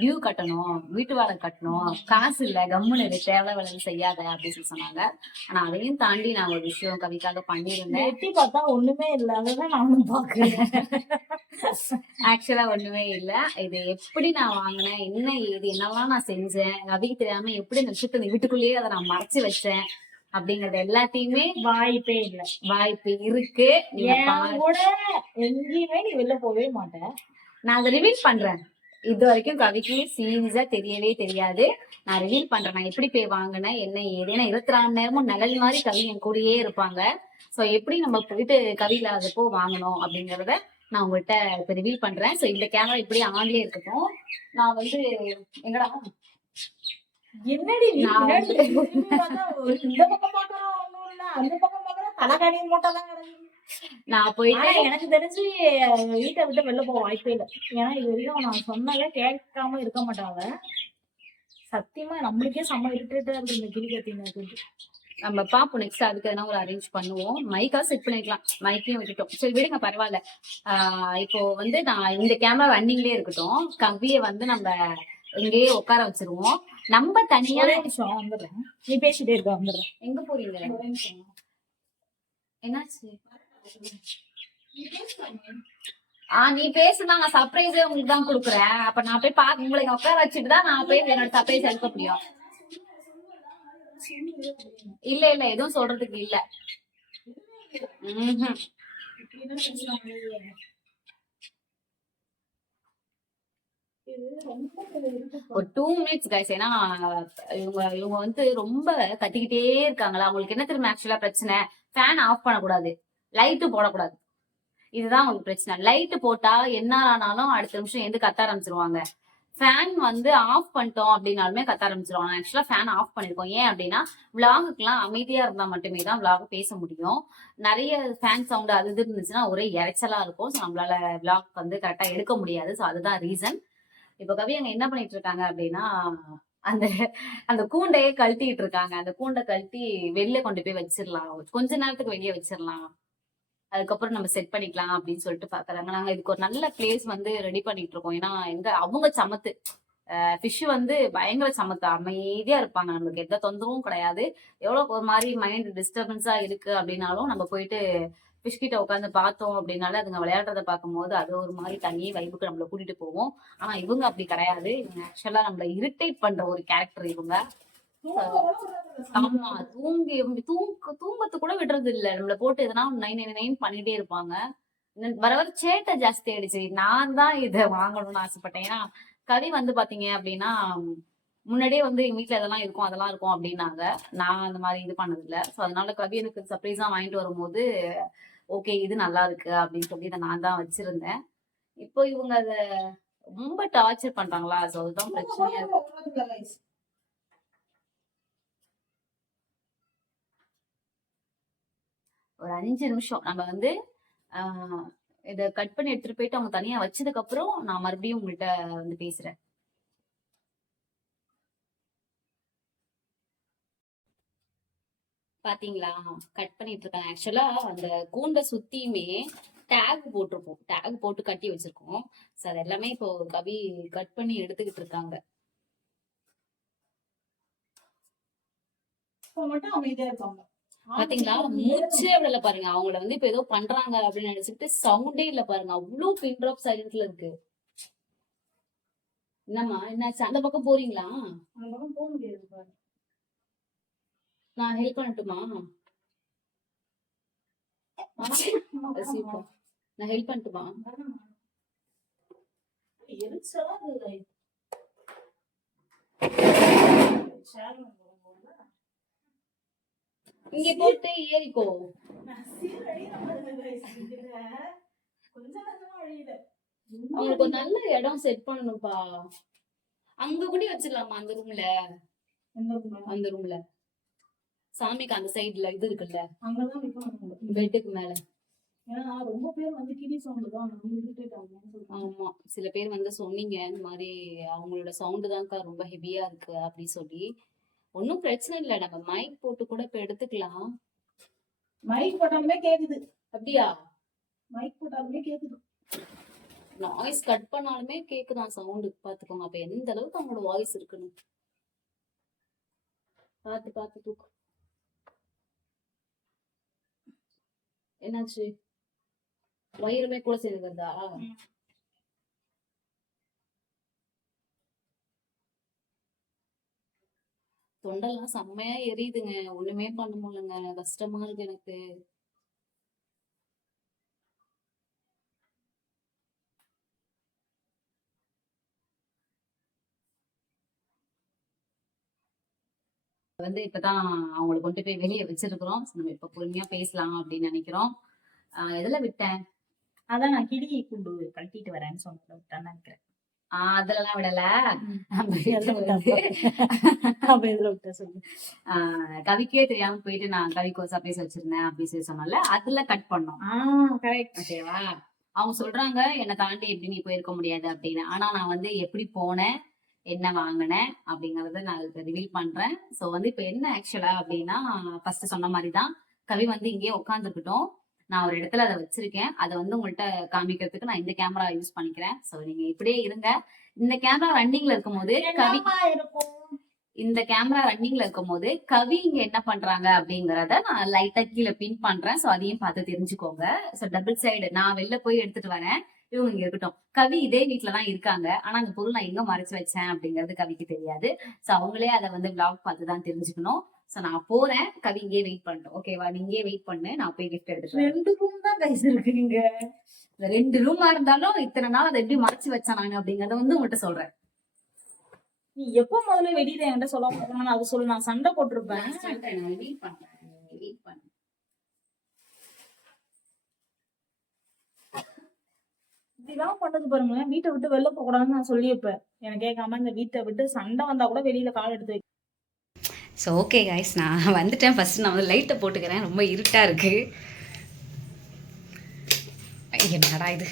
டியூ கட்டணும், வீட்டு வாடகை கட்டணும், காசு இல்லை, கம்முன்னு தேவை வேலை செய்யாத அப்படின்னு சொல்லி சொன்னாங்க. ஆனா அதையும் தாண்டி நான் ஒரு விஷயம் கவிக்காக பண்ணியிருந்தேன். எட்டி பார்த்தா ஒண்ணுமே இல்லை, அதான் நானும் பாக்குறேன். ஆக்சுவலா ஒண்ணுமே இல்லை. இது எப்படி நான் வாங்கினேன், என்ன இது என்னெல்லாம் நான் செஞ்சேன், கவிக்கு தெரியாம எப்படி இந்த விஷயத்த இந்த வீட்டுக்குள்ளேயே அதை நான் மறைச்சு வச்சேன் அப்படிங்கறது எல்லாத்தையுமே வாய்ப்பே இல்ல, வாய்ப்பு இருக்கு. கூட எங்கேயுமே நீ வெளில போகவே மாட்டேன். நான் அதை ரிவீல் பண்றேன். இது வரைக்கும் கவிக்கு சீரியஸா தெரியவே தெரியாது. நான் ரிவீல் பண்றேன் நான் எப்படி போய் வாங்கினேன் என்ன ஏது. ஏன்னா 24 நேரமும் நிழல் மாதிரி கவி என் கூடயே இருப்பாங்க. சோ எப்படி நம்ம போயிட்டு கவி இல்லாதப்போ வாங்கணும் அப்படிங்கறத நான் உங்கள்கிட்ட இப்ப ரிவீல் பண்றேன். சோ இந்த கேமரா இப்படி ஆன்லயே இருக்கட்டும். நான் வந்து எங்கடா என்னடி இந்த பக்கம் பாக்குறோம் ஒண்ணும் இல்ல, அந்த பக்கம் பாக்குறோம் தலைகாணி மூட்டைதான் கிடக்குது. நான் போயிட்டு எனக்கு தெரிஞ்சு வீட்டை விட்டு வெளில போக வாய்ப்பே இல்லை. ஏன்னா இது வரைக்கும் நான் சொன்னதை கேட்காம இருக்க மாட்டாங்க. சத்தியமா நம்மளுக்கே செம்ம இரிட்டேட்டா இருக்கு இந்த கிளி கத்திங்க. நம்ம பாப்போம் நெக்ஸ்ட் அதுக்கு எதனா ஒரு அரேஞ்ச் பண்ணுவோம். மைக்கா செட் பண்ணிக்கலாம். மைக்கையும் விட்டுட்டோம். சரி விடுங்க பரவாயில்ல. இப்போ வந்து நான் இந்த கேமரா ரன்னிங்லயே இருக்கட்டும். கவியை வந்து நம்ம இங்கேயே உட்கார வச்சிருவோம். நம்ம தனியா வந்துடுறேன். நீ பேசிட்டே இருக்க, வந்துடுறேன். எங்க போறீங்க? என்னாச்சு? நீ பேசுனா நான் சர்ப்ரைஸே உங்களுக்கு தான் கொடுக்குறேன். அப்ப நான் போய் பாக்க உங்களை உட்கார வச்சுட்டு தான் நான் போய் என்னோட சர்ப்ரைஸ் எடுக்க முடியும். இல்ல இல்ல எதுவும் சொல்றதுக்கு இல்ல. ஒரு 2 மினிட்ஸ் கைஸ். ஏன்னா இவங்க வந்து ரொம்ப கத்திக்கிட்டே இருக்காங்களா. அவங்களுக்கு என்ன தெரியுமா ஆக்சுவலா பிரச்சனை? ஃபேன் ஆஃப் பண்ணக்கூடாது, லைட்டு போடக்கூடாது. இதுதான் உங்களுக்கு பிரச்சனை. லைட்டு போட்டா என்ன ஆனாலும் அடுத்த நிமிஷம் எந்த கத்த ஆரம்பிச்சிருவாங்க. ஃபேன் வந்து ஆஃப் பண்ணிட்டோம் அப்படின்னாலுமே கத்த ஆரம்பிச்சிருவாங்க. ஆக்சுவலா ஃபேன் ஆஃப் பண்ணிருக்கோம். ஏன் அப்படின்னா விளாகுக்குலாம் அமைதியா இருந்தா மட்டுமே தான் விளாக் பேச முடியும். நிறைய ஃபேன் சவுண்ட் அது இது இருந்துச்சுன்னா ஒரே இறைச்சலா இருக்கும். ஸோ நம்மளால விளாக் வந்து கரெக்டா எடுக்க முடியாது. ஸோ அதுதான் ரீசன். இப்ப கவி அங்க என்ன பண்ணிட்டு இருக்காங்க அப்படின்னா அந்த அந்த கூண்டையே கழட்டிட்டு இருக்காங்க. அந்த கூண்டை கழட்டி வெளில கொண்டு போய் வச்சிடலாம், கொஞ்ச நேரத்துக்கு வெளியே வச்சிடலாம், அதுக்கப்புறம் நம்ம செட் பண்ணிக்கலாம் அப்படின்னு சொல்லிட்டு பாக்குறாங்க. நாங்க இதுக்கு ஒரு நல்ல பிளேஸ் வந்து ரெடி பண்ணிட்டு இருக்கோம். ஏன்னா எங்க அவங்க சமத்து ஃபிஷ் வந்து பயங்கர சமத்து, அமைதியா இருப்பாங்க. நம்மளுக்கு எந்த தொந்தரவும் கிடையாது. எவ்வளவு ஒரு மாதிரி மைண்ட் டிஸ்டர்பன்ஸா இருக்கு அப்படின்னாலும் நம்ம போயிட்டு ஃபிஷ் கிட்ட உட்காந்து பார்த்தோம் அப்படின்னால அதுங்க விளையாடுறத பார்க்கும்போது அது ஒரு மாதிரி தனியே வைப்புக்கு நம்மள கூட்டிட்டு போவோம். ஆனா இவங்க அப்படி கிடையாது. இவங்க ஆக்சுவலா நம்மள இரிட்டேட் பண்ற ஒரு கேரக்டர் இவங்க. ஆமா, தூங்கத்து கூட விடுறது இல்ல. நம்மள போட்டு எதனா 999 பண்ணிட்டே இருப்பாங்க. வர வர சேட்டை ஜாஸ்தி ஆயிடுச்சு. நான் தான் இதை வாங்கணும்னு ஆசைப்பட்டேன். ஏன்னா கறி வந்து பாத்தீங்க அப்படின்னா முன்னாடியே வந்து எங்க வீட்டுல இதெல்லாம் இருக்கும் அதெல்லாம் இருக்கும் அப்படின்னாங்க. நான் அந்த மாதிரி இது பண்ணது இல்ல. ஸோ அதனால கவி எனக்கு சர்ப்ரைஸா வாங்கிட்டு வரும்போது ஓகே இது நல்லா இருக்கு அப்படின்னு சொல்லி இதை நான் தான் வச்சிருந்தேன். இப்போ இவங்க அத ரொம்ப டார்ச்சர் பண்றாங்களா. ஸோ அதுதான் பிரச்சனையா இருக்கு. ஒரு 5 நிமிஷம் நம்ம வந்து இதை கட் பண்ணி எடுத்துட்டு போயிட்டு அவங்க தனியா வச்சதுக்கு அப்புறம் நான் மறுபடியும் உங்கள்கிட்ட வந்து பேசுறேன். பாத்தீங்களா கட் பண்ணிட்டு இருக்காங்க. ஆக்சுவலா அந்த கூண்டை சுத்தியுமே டேக் போட்டிருப்போம், டேக் போட்டு கட்டி வச்சிருக்கோம். ஸோ அது எல்லாமே இப்போ கவி கட் பண்ணி எடுத்துக்கிட்டு இருக்காங்க. பாத்தீங்களா மூச்சே விடல பாருங்க. அவங்கள வந்து இப்ப ஏதோ பண்றாங்க அப்படின்னு நினைச்சிட்டு சவுண்டே இல்ல பாருங்க. அவ்வளவு பின் ட்ராப் சைலண்ட்ல இருக்கு. என்னம்மா என்னாச்சு? அந்த பக்கம் போறீங்களா? அந்த பக்கம் போக முடியாது பாரு. நான் ஹெல்ப் பண்ணட்டுமா? நான் ஹெல்ப் பண்ணட்டுமா? இங்க போட்டு ஏறிக்கோ. அவங்களுக்கு ஒரு நல்ல இடம் செட் பண்ணணும்ப்பா. அங்க கூட வச்சிடலாமா அந்த ரூம்ல? அந்த ரூம்ல சாமிக்கு அந்த சைடுல இது இருக்குல்ல, அங்கதான் பெட்டுக்கு மேல. ரொம்ப பேர் வந்து கிளி சவுண்ட் தான். ஆமா சில பேர் வந்து சொன்னீங்க இந்த மாதிரி அவங்களோட சவுண்டு தான்க்கா ரொம்ப ஹெவியா இருக்கு அப்படி சொல்லி. ஒன்னும் பிரச்சனை இல்ல, நம்ம மைக் போட்டு கூட இப்ப எடுத்துக்கலாம். மைக் போட்டாலுமே கேக்குது. அப்படியா? மைக் போட்டாலுமே கேக்குது. நாய்ஸ் கட் பண்ணாலுமே கேக்குதான் சவுண்டு. பாத்துக்கோங்க அப்ப எந்த அளவுக்கு அவங்களோட வாய்ஸ் இருக்குன்னு பாத்து பாத்து தூக்கு. என்னாச்சு? வயிறுமே கூட சேர்ந்து வருதா? தொண்டெல்லாம் செம்மையா எரியுதுங்க. ஒண்ணுமே பண்ண முடியலங்க, கஷ்டமா இருக்கு எனக்கு. வந்து இப்பதான் அவங்களை கொண்டு போய் வெளியே வச்சிருக்கிறோம். நம்ம இப்ப பொறுமையா பேசலாம் அப்படின்னு நினைக்கிறோம். எதுல விட்டேன்? அதான் நான் கிளி கூண்டு கழட்டிட்டு வரேன்னு சொன்னதை விட்டான்னு நினைக்கிறேன். அதெல்லாம் விடல. கவிக்கே தெரியாம போயிட்டு நான் கவிக்கு ஒரு சர்ப்ரைஸ் வச்சிருந்தேன் அப்படின்னு சொல்லி சொன்னால அதுல கட் பண்ணோம். ஓகேவா? அவங்க சொல்றாங்க என்னை தாண்டி எப்படி நீ போயிருக்க முடியாது அப்படின்னு. ஆனா நான் வந்து எப்படி போனேன், என்ன வாங்கினேன் அப்படிங்கறத நான் ரிவீல் பண்றேன். ஸோ வந்து இப்போ என்ன ஆக்சுவலா அப்படின்னா, ஃபர்ஸ்ட் சொன்ன மாதிரி தான் கவி வந்து இங்கேயே உட்காந்துருக்கட்டும். நான் ஒரு இடத்துல அதை வச்சிருக்கேன். அதை வந்து உங்கள்கிட்ட காமிக்கிறதுக்கு நான் இந்த கேமரா யூஸ் பண்ணிக்கிறேன். ஸோ நீங்க இப்படியே இருங்க. இந்த கேமரா ரன்னிங்ல இருக்கும்போது கவி இந்த கேமரா ரன்னிங்ல இருக்கும்போது கவி இங்க என்ன பண்றாங்க அப்படிங்கறத நான் லைட்டா கீழே பின் பண்றேன். ஸோ அதையும் பார்த்து தெரிஞ்சுக்கோங்க. ஸோ டபுள் சைடு நான் வெளில போய் எடுத்துட்டு வரேன், இவங்க இங்க இருக்கட்டும். கவி இதே வீட்டுலதான் இருக்காங்க. ஆனா அந்த பொருள் நான் எங்க மறைச்சு வச்சேன் அப்படிங்கிறது கவிக்கு தெரியாது. சோ அவங்களே அதை வந்து vlog பார்த்துதான் தெரிஞ்சுக்கணும். சோ நான் போறேன், கவி இங்கே வெயிட் பண்ணிட்டோம். ஓகேவா, நீ இங்கே வெயிட் பண்ணு, நான் போய் கிஃப்ட் எடுத்துட்டு வரேன். 2 ரூம் தான் கைஸ் இருக்குங்க. இந்த 2 ரூமா இருந்தாலும் இத்தனை நாள் அதை எப்படி மறைச்சு வச்சேன் நான் அப்படிங்கறத வந்து உங்கள்கிட்ட சொல்றேன். நீ எப்போ முதல்ல வெளியில என்கிட்ட சொல்ல மாட்டேன், அதை சொல்லு. நான் சண்டை போட்டிருப்பேன். நான் வெயிட் பண்றேன், வெயிட் பண்ணு. இப்படிலாம் பண்ணது பாருங்களேன். வீட்டை விட்டு வெளில போக கூடாதுன்னு நான் சொல்லியிருப்பேன். எனக்கு கேட்காம இந்த வீட்டை விட்டு சண்டை வந்தா கூட வெளியில கால் எடுத்து வைக்க. ஸோ ஓகே கைஸ், நான் வந்துட்டேன். ஃபர்ஸ்ட் நான் வந்து லைட்டை போட்டுக்கிறேன், ரொம்ப இருட்டாக இருக்குது. என்னடா இது.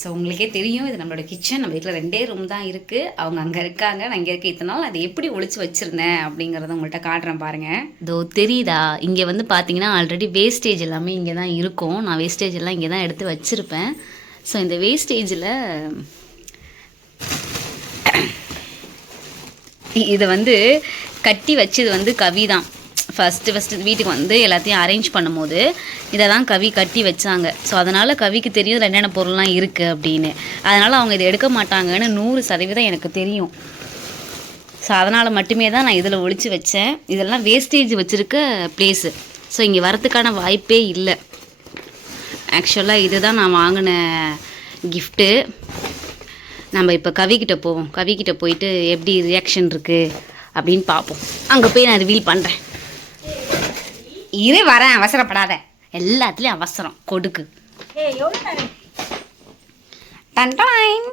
ஸோ உங்களுக்கே தெரியும், இது நம்மளோட கிச்சன். நம்ம வீட்டில் 2 ரூம் தான் இருக்குது. அவங்க அங்கே இருக்காங்க, நான் இங்கே இருக்க. இத்தனை நாள் அதை எப்படி ஒளிச்சு வச்சுருந்தேன் அப்படிங்கிறத உங்கள்கிட்ட காட்டுறேன் பாருங்கள். இதோ தெரியுதா, இங்கே வந்து பார்த்தீங்கன்னா ஆல்ரெடி வேஸ்டேஜ் எல்லாமே இங்கே தான் இருக்கும். நான் வேஸ்டேஜ் எல்லாம் இங்கே தான் எடுத்து வச்சுருப்பேன். ஸோ இந்த வேஸ்டேஜில் இதை வந்து கட்டி வச்சது வந்து கவி தான். ஃபஸ்ட்டு வீட்டுக்கு வந்து எல்லாத்தையும் அரேஞ்ச் பண்ணும்போது இதை தான் கவி கட்டி வச்சாங்க. ஸோ அதனால் கவிக்கு தெரியும் இதில் என்னென்ன பொருள்லாம் இருக்குது அப்படின்னு. அதனால் அவங்க இதை எடுக்க மாட்டாங்கன்னு 100% எனக்கு தெரியும். ஸோ அதனால் மட்டுமே தான் நான் இதில் ஒளிச்சு வச்சேன். இதெல்லாம் வேஸ்டேஜ் வச்சுருக்க ப்ளேஸு. ஸோ இங்கே வரத்துக்கான வாய்ப்பே இல்லை. ஆக்சுவலாக இதுதான் நான் வாங்கின கிஃப்ட்டு. நம்ம இப்போ கவிக்கிட்ட போவோம். கவிக்கிட்ட போயிட்டு எப்படி ரியாக்ஷன் இருக்குது அப்படின்னு பார்ப்போம். அங்கே போய் நான் ரிவீல் பண்ணுறேன். வரேன், அவசரப்படாத. எல்லாத்துலேயும் அவசரம் கொடுக்கு. டன்டாயின்.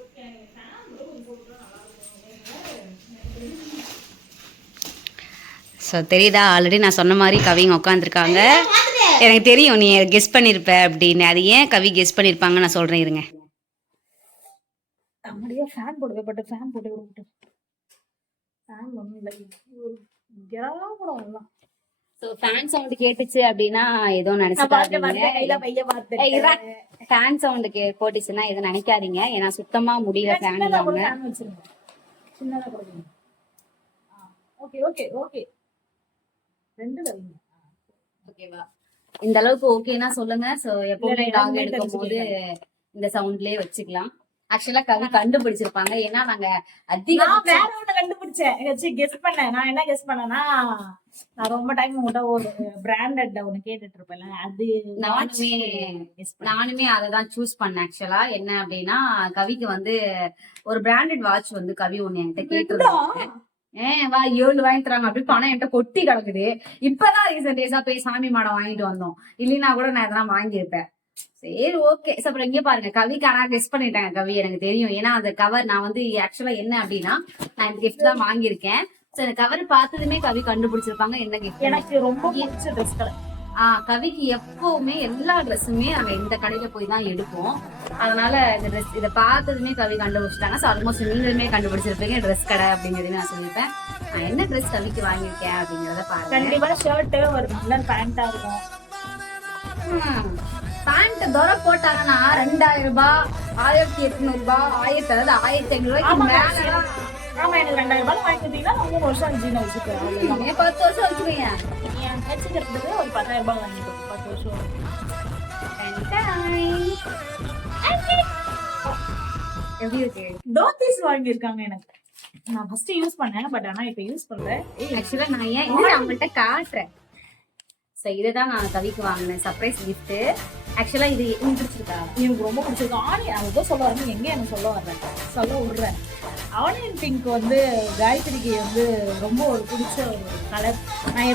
ஸோ தெரியுதா, ஆல்ரெடி நான் சொன்ன மாதிரி கவிங்க உட்காந்துருக்காங்க. எனக்கு தெரியும் நீ கெஸ் பண்ணியிருப்ப அப்படின்னு. அது ஏன் கவி கெஸ் பண்ணியிருப்பாங்க நான் சொல்கிறேன், இருங்க. நம்மளுடைய ஃபேன் போடுவே, பட் ஃபேன் போட்டு விட்டு ஃபேன் ஒன்றும் இல்லை. கெலாம் கூட வரலாம். ஸோ ஃபேன் சவுண்ட் கேட்டுச்சு அப்படின்னா ஏதோ நினைச்சுக்காதீங்க. ஃபேன் சவுண்ட் போட்டுச்சுன்னா எதுவும் நினைக்காதீங்க. ஏன்னா சுத்தமா முடியல ஃபேன் இல்லாம. சின்னதா கொடுங்க. ஓகே ஓகே ஓகே, 2 வைங்க. ஓகேவா, இந்த அளவுக்கு ஓகேனா சொல்லுங்க. ஸோ எப்பவுமே டாக் எடுக்கும் போது இந்த சவுண்ட்லயே வச்சுக்கலாம். ஆக்சுவலா கவி கண்டுபிடிச்சிருப்பாங்க. ஏன்னா நாங்க அதிகம் வேற ஒண்ணு கண்டுபிடிச்சேன். கெஸ் பண்ணேன். நான் என்ன கெஸ் பண்ணேன்னா, நான் ரொம்ப டைம் உங்கள்கிட்ட ஒரு பிராண்டட் ஒண்ணு கேட்டுட்டு இருப்பேன்ல, அது நானுமே அதை தான் சூஸ் பண்ணேன். ஆக்சுவலா என்ன அப்படின்னா, கவிக்கு வந்து ஒரு பிராண்டட் வாட்ச் வந்து கவி ஒண்ணு என்கிட்ட கேட்டுருந்தாங்க. வா 7 வாங்கி தராங்க அப்படி பணம் என்கிட்ட கொட்டி கிடக்குது. இப்பதான் ரீசெண்ட் டேஸா போய் சாமி மாடம் வாங்கிட்டு வந்தோம். இல்லைன்னா கூட நான் இதெல்லாம் வாங்கியிருப்பேன். சரி ஓகே. அப்புறம் இங்க பாருங்க, கவிக்கு ஆனா கெஸ் பண்ணிட்டாங்க. கவி எனக்கு தெரியும். ஏன்னா அந்த கவர் நான் வந்து ஆக்சுவலா என்ன அப்படின்னா, நான் இந்த கிஃப்ட் தான் வாங்கியிருக்கேன். சோ இந்த கவர் பார்த்ததுமே கவி கண்டுபிடிச்சிருப்பாங்க என்ன கிஃப்ட். எனக்கு ரொம்ப பிடிச்ச ட்ரெஸ் கடை. கவிக்கு எப்பவுமே எல்லா ட்ரெஸ்ஸுமே நம்ம இந்த கடையில போய் தான் எடுப்போம். அதனால இந்த ட்ரெஸ் இதை பார்த்ததுமே கவி கண்டுபிடிச்சிட்டாங்க. ஸோ ஆல்மோஸ்ட் நீங்களுமே கண்டுபிடிச்சிருப்பீங்க ட்ரெஸ் கடை அப்படிங்கிறது நான் சொல்லியிருப்பேன். நான் என்ன ட்ரெஸ் கவிக்கு வாங்கியிருக்கேன் அப்படிங்கிறத பாருங்க. கண்டிப்பா ஷர்ட் ஒரு நல்ல பேண்டா இருக்கும். பேண்ட் தர போட்டாங்கன்னா 2000 ரூபாய், 1800 ரூபாய், 1500 ரூபாய்க்கு மேல. ஆமா, எனக்கு 2000 ரூபாய் வாங்கி கொடுத்தீங்கன்னா 3 வருஷம் ஜீனா வச்சுக்கிறேன். 10 வருஷம் வச்சுக்கோங்க. வச்சுக்கிறதுக்கு ஒரு 10,000 ரூபாய் வாங்கிட்டு 10 வருஷம். எப்படி இருக்கு? தோத்திஸ் வாங்கியிருக்காங்க எனக்கு. நான் ஃபர்ஸ்ட் யூஸ் பண்ணேன், பட் ஆனா இப்ப யூஸ் பண்றேன். ஆக்சுவலா நான் ஏன் இது அவங்கள்ட்ட காட்டுறேன். ஸோ இதுதான் நான் கவிக்கு வாங்கினேன் சர்ப்ரைஸ் கிஃப்ட். ஆக்சுவலா இது எனக்கு பிடிச்சிருக்கா? எனக்கு ரொம்ப பிடிச்சிருக்கு. ஆனியன் அதுதான் சொல்ல வரேன். எங்க எனக்கு சொல்ல விடுறேன். ஆனியன் பிங்க் வந்து காயத்ரிக்கு வந்து ரொம்ப ஒரு பிடிச்ச ஒரு கலர். நான்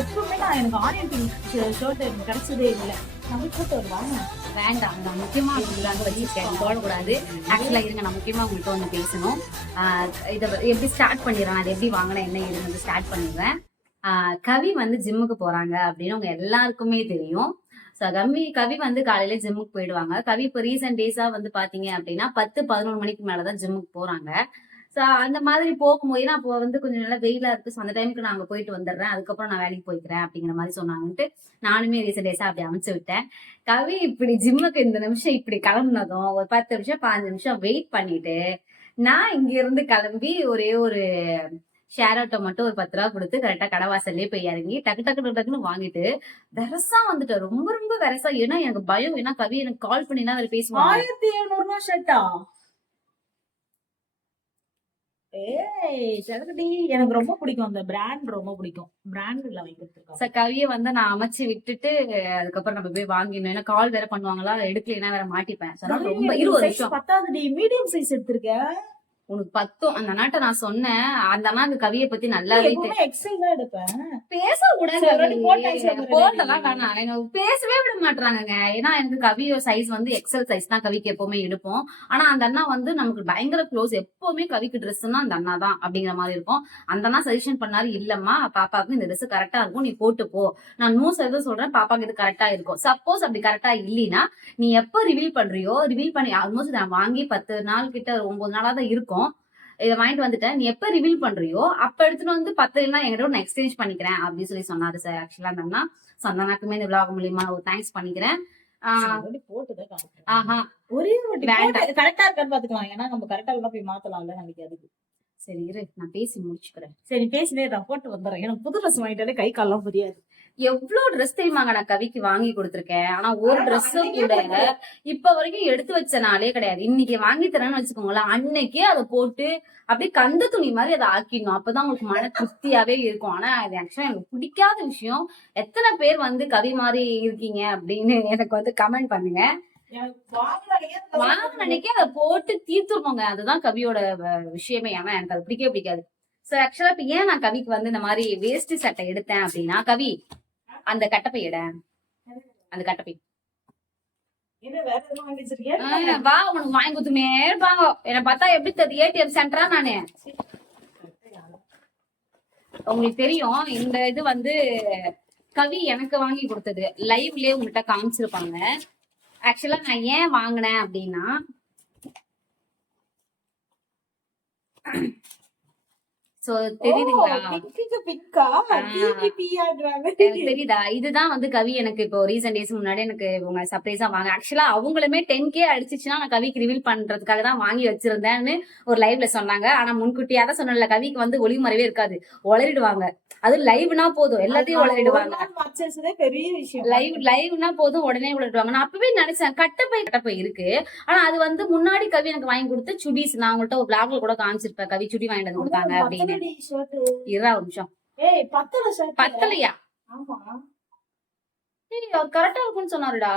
எப்பவுமே எனக்கு ஆனியன் பிங்க் ஷர்ட் எனக்கு கிடைச்சதே இல்லை. நம்ம ஷர்ட் ஒரு வாங்க வேண்டாம். நான் முக்கியமா வச்சிருக்கேன், போடக்கூடாது. ஆக்சுவலா இருங்க, நான் முக்கியமா உங்கள்கிட்ட வந்து பேசணும். இதை எப்படி ஸ்டார்ட் பண்ணிடுறேன், அது எப்படி வாங்கினேன் என்ன இது வந்து ஸ்டார்ட் பண்ணிடுறேன். கவி வந்து ஜிம்முக்கு போறாங்க அப்படின்னு உங்க எல்லாருக்குமே தெரியும். ஸோ கவி வந்து காலையில ஜிம்முக்கு போயிடுவாங்க. கவி இப்போ ரீசெண்ட் டேஸா வந்து பாத்தீங்க அப்படின்னா 10-11 மணிக்கு மேலதான் ஜிம்முக்கு போறாங்க. ஸோ அந்த மாதிரி போகும்போது நான் அப்போ வந்து கொஞ்சம் நல்லா வெயிலா இருக்கு. ஸோ அந்த டைமுக்கு நான் அங்கே போயிட்டு வந்துடுறேன், அதுக்கப்புறம் நான் வேலைக்கு போய்க்கிறேன் அப்படிங்கிற மாதிரி சொன்னாங்கன்ட்டு நானுமே ரீசெண்ட் டேஸா அப்படி அமைச்சு விட்டேன். கவி இப்படி ஜிம்முக்கு இந்த நிமிஷம் இப்படி கிளம்புனதும் ஒரு 10 நிமிஷம் 15 நிமிஷம் வெயிட் பண்ணிட்டு நான் இங்க இருந்து கிளம்பி ஒரே ஒரு ஷேர் ஆட்டோ மட்டும் ஒரு 10 ரூபா கொடுத்து கரெக்டா கடவாசல்லே போய் இறங்கி டக்கு டக்கு டக்குன்னு வாங்கிட்டு வெரசா வந்துட்டேன். ரொம்ப ரொம்ப வெரசா. ஏன்னா எனக்கு பயம். ஏன்னா கவி எனக்கு கால் பண்ணினா அவர் பேசுவாங்க. 1700 ஷர்ட்டா? ஏய் சரகடி, எனக்கு ரொம்ப பிடிக்கும் அந்த பிராண்ட், ரொம்ப பிடிக்கும். பிராண்ட்ல வாங்கி கொடுத்துருக்காங்க. கவியை வந்து நான் அமைச்சு விட்டுட்டு அதுக்கப்புறம் நம்ம போய் வாங்கிடணும். ஏன்னா கால் வேற பண்ணுவாங்களா, எடுக்கலைன்னா வேற மாட்டிப்பேன். ரொம்ப 20 நிமிஷம் பத்தாதுடி, மீடியம் சைஸ் எடுத்திருக்கேன். உனக்கு 10 அந்த நாட்டை நான் சொன்னேன். அந்த அண்ணாக்கு கவியை பத்தி நல்லாவே எக்ஸல் தான் எடுப்பேன். பேச போட்டெல்லாம் வேணாம், எனக்கு பேசவே விட மாட்டாங்க. ஏன்னா எனக்கு கவியோ சைஸ் வந்து எக்ஸல் சைஸ் தான் கவிக்கு எப்பவுமே எடுப்போம். ஆனா அந்த அண்ணா வந்து நமக்கு பயங்கர க்ளோஸ். எப்பவுமே கவிக்கு ட்ரெஸ்னா அந்த அண்ணா தான் அப்படிங்கிற மாதிரி இருக்கும். அந்த அண்ணா சஜஷன் பண்ணாரு, இல்லம்மா பாப்பாவுக்கு இந்த ட்ரெஸ் கரெக்டா இருக்கும், நீ போட்டு போ. நான் 100% சொல்றேன், பாப்பாக்கு இது கரெக்டா இருக்கும். சப்போஸ் அப்படி கரெக்டா இல்லைன்னா நீ எப்ப ரிவீல் பண்றியோ, ரிவீல் பண்ணி ஆல்மோஸ்ட் நான் வாங்கி 10 நாள் கிட்ட 9 நாளா தான் இருக்கும், இதை வாங்கிட்டு வந்துட்டேன். நீ எப்ப ரிவீல் பண்றியோ அப்ப எடுத்துட்டு வந்து 10 என்கிட்ட நான் எக்ஸ்சேஞ்ச் பண்ணிக்கிறேன் அப்படின்னு சொல்லி சொன்னாரு சார். ஆக்சுவலா அந்த சந்தனாக்குமே இந்த விளாக் மூலியமா ஒரு தேங்க்ஸ் பண்ணிக்கிறேன். ஒரே கரெக்டா இருக்கான்னு பாத்துக்கலாம். ஏன்னா நம்ம கரெக்டா எல்லாம் போய் மாத்தலாம்ல நாளைக்கு. அதுக்கு சரி இரு, நான் பேசி முடிச்சுக்கிறேன். சரி பேசினே நான் போட்டு வந்துடுறேன். எனக்கு புது ட்ரெஸ் வாங்கிட்டாலே கை கால்லாம் புரியாது. எவ்வளவு ட்ரெஸ் தெரியுமாங்க நான் கவிக்கு வாங்கி கொடுத்துருக்கேன். ஆனா ஒரு ட்ரெஸ் கூட இப்ப வரைக்கும் எடுத்து வச்ச நாளே கிடையாது. இன்னைக்கு வாங்கி தரேன்னு வச்சுக்கோங்களேன், அன்னைக்கே அதை போட்டு அப்படியே கந்த துணி மாதிரி அதை ஆக்கிடணும். அப்பதான் உங்களுக்கு மன திருப்தியாவே இருக்கும். ஆனா இது ஆக்சுவலா எனக்கு பிடிக்காத விஷயம். எத்தனை பேர் வந்து கவி மாதிரி இருக்கீங்க அப்படின்னு எனக்கு வந்து கமெண்ட் பண்ணுங்க. வாங்க அன்னைக்கே அதை போட்டு தீர்த்துருப்போங்க. அதுதான் கவியோட விஷயமே. ஆனா எனக்கு அது பிடிக்கவே பிடிக்காது. சோ ஆக்சுவலா இப்ப ஏன் நான் கவிக்கு வந்து இந்த மாதிரி வேஷ்டி சட்டை எடுத்தேன் அப்படின்னா, கவி அந்த கட்டப்பை எட, அந்த கட்டப்பை வா உனக்கு வாங்கி கொடுத்துமே இருப்பாங்க. என்ன பார்த்தா எப்படி தெரியும், ஏடிஎம் சென்டரா நானு. உங்களுக்கு தெரியும் இந்த இது வந்து கவி எனக்கு வாங்கி கொடுத்தது. லைவ்லயே உங்கள்கிட்ட காமிச்சிருப்பாங்க. ஆக்சுவலா நான் ஏன் வாங்கினேன் அப்படின்னா, சோ தெரியுதுங்களா, தெரியுதா? இதுதான் வந்து கவி எனக்கு இப்போ ரீசெண்ட் டேஸ் முன்னாடி எனக்கு இவங்க சர்ப்ரைஸா வாங்க. ஆக்சுவலா அவங்களுமே 10K அடிச்சிச்சுன்னா நான் கவிக்கு ரிவீல் பண்றதுக்காக தான் வாங்கி வச்சிருந்தேன்னு ஒரு லைவ்ல சொன்னாங்க. ஆனா முன்கூட்டியா தான் சொன்னல, கவிக்கு வந்து ஒளிமறைவே இருக்காது, உளறிடுவாங்க. அது லைவ்னா போதும் எல்லாத்தையும் உளறிடுவாங்க. பெரிய விஷயம். லைவ்னா போதும் உடனே உளறிடுவாங்க. நான் அப்பவே நினைச்சேன் கட்டப்பை இருக்கு. ஆனா அது வந்து முன்னாடி கவி எனக்கு வாங்கி கொடுத்து சுடிஸ். நான் உங்கள்கிட்ட ஒரு பிளாக்ல கூட காமிச்சிருப்பேன், கவி சுடி வாங்கிட்டு வந்து கொடுத்தாங்க அப்படின்னு. இருடா ஒரு நிமிஷம். பத்தலையா? கரெக்டா இருக்கும்னு சொன்னாருடா.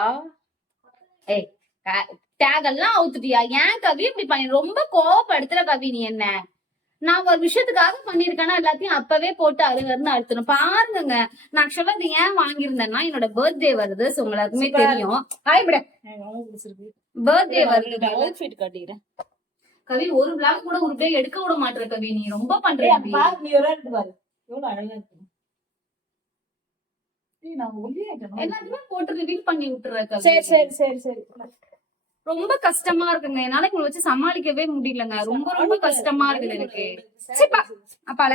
ஏய் டேக் எல்லாம் அவுத்துட்டியா? ஏன் கவி இப்படி பண்ணி ரொம்ப கோவப்படுத்துற கவி நீ என்ன? நான் ஒரு விஷயத்துக்காக பண்ணிருக்கேன்னா எல்லாத்தையும் அப்பவே போட்டு அருகருன்னு அழுத்தணும். பாருங்க நான் ஆக்சுவலா இது ஏன் வாங்கியிருந்தேன்னா, என்னோட பர்த்டே வருது. சோ உங்களுக்குமே தெரியும். பர்த்டே வருது. கவி ஒரு பிளாக் கூட ஒரு பேர் எடுக்க விட மாட்டேற கவி, நீ ரொம்ப பண்ற. எல்லாத்தையுமே போட்டு ரிவீல் பண்ணி விட்டுற கவி. சரி ரொம்ப கஷ்டமா இருக்குங்க. என்னால உங்களை வச்சு சமாளிக்கவே முடியலங்க. ரொம்ப ரொம்ப கஷ்டமா இருக்குது எனக்கு. அப்பால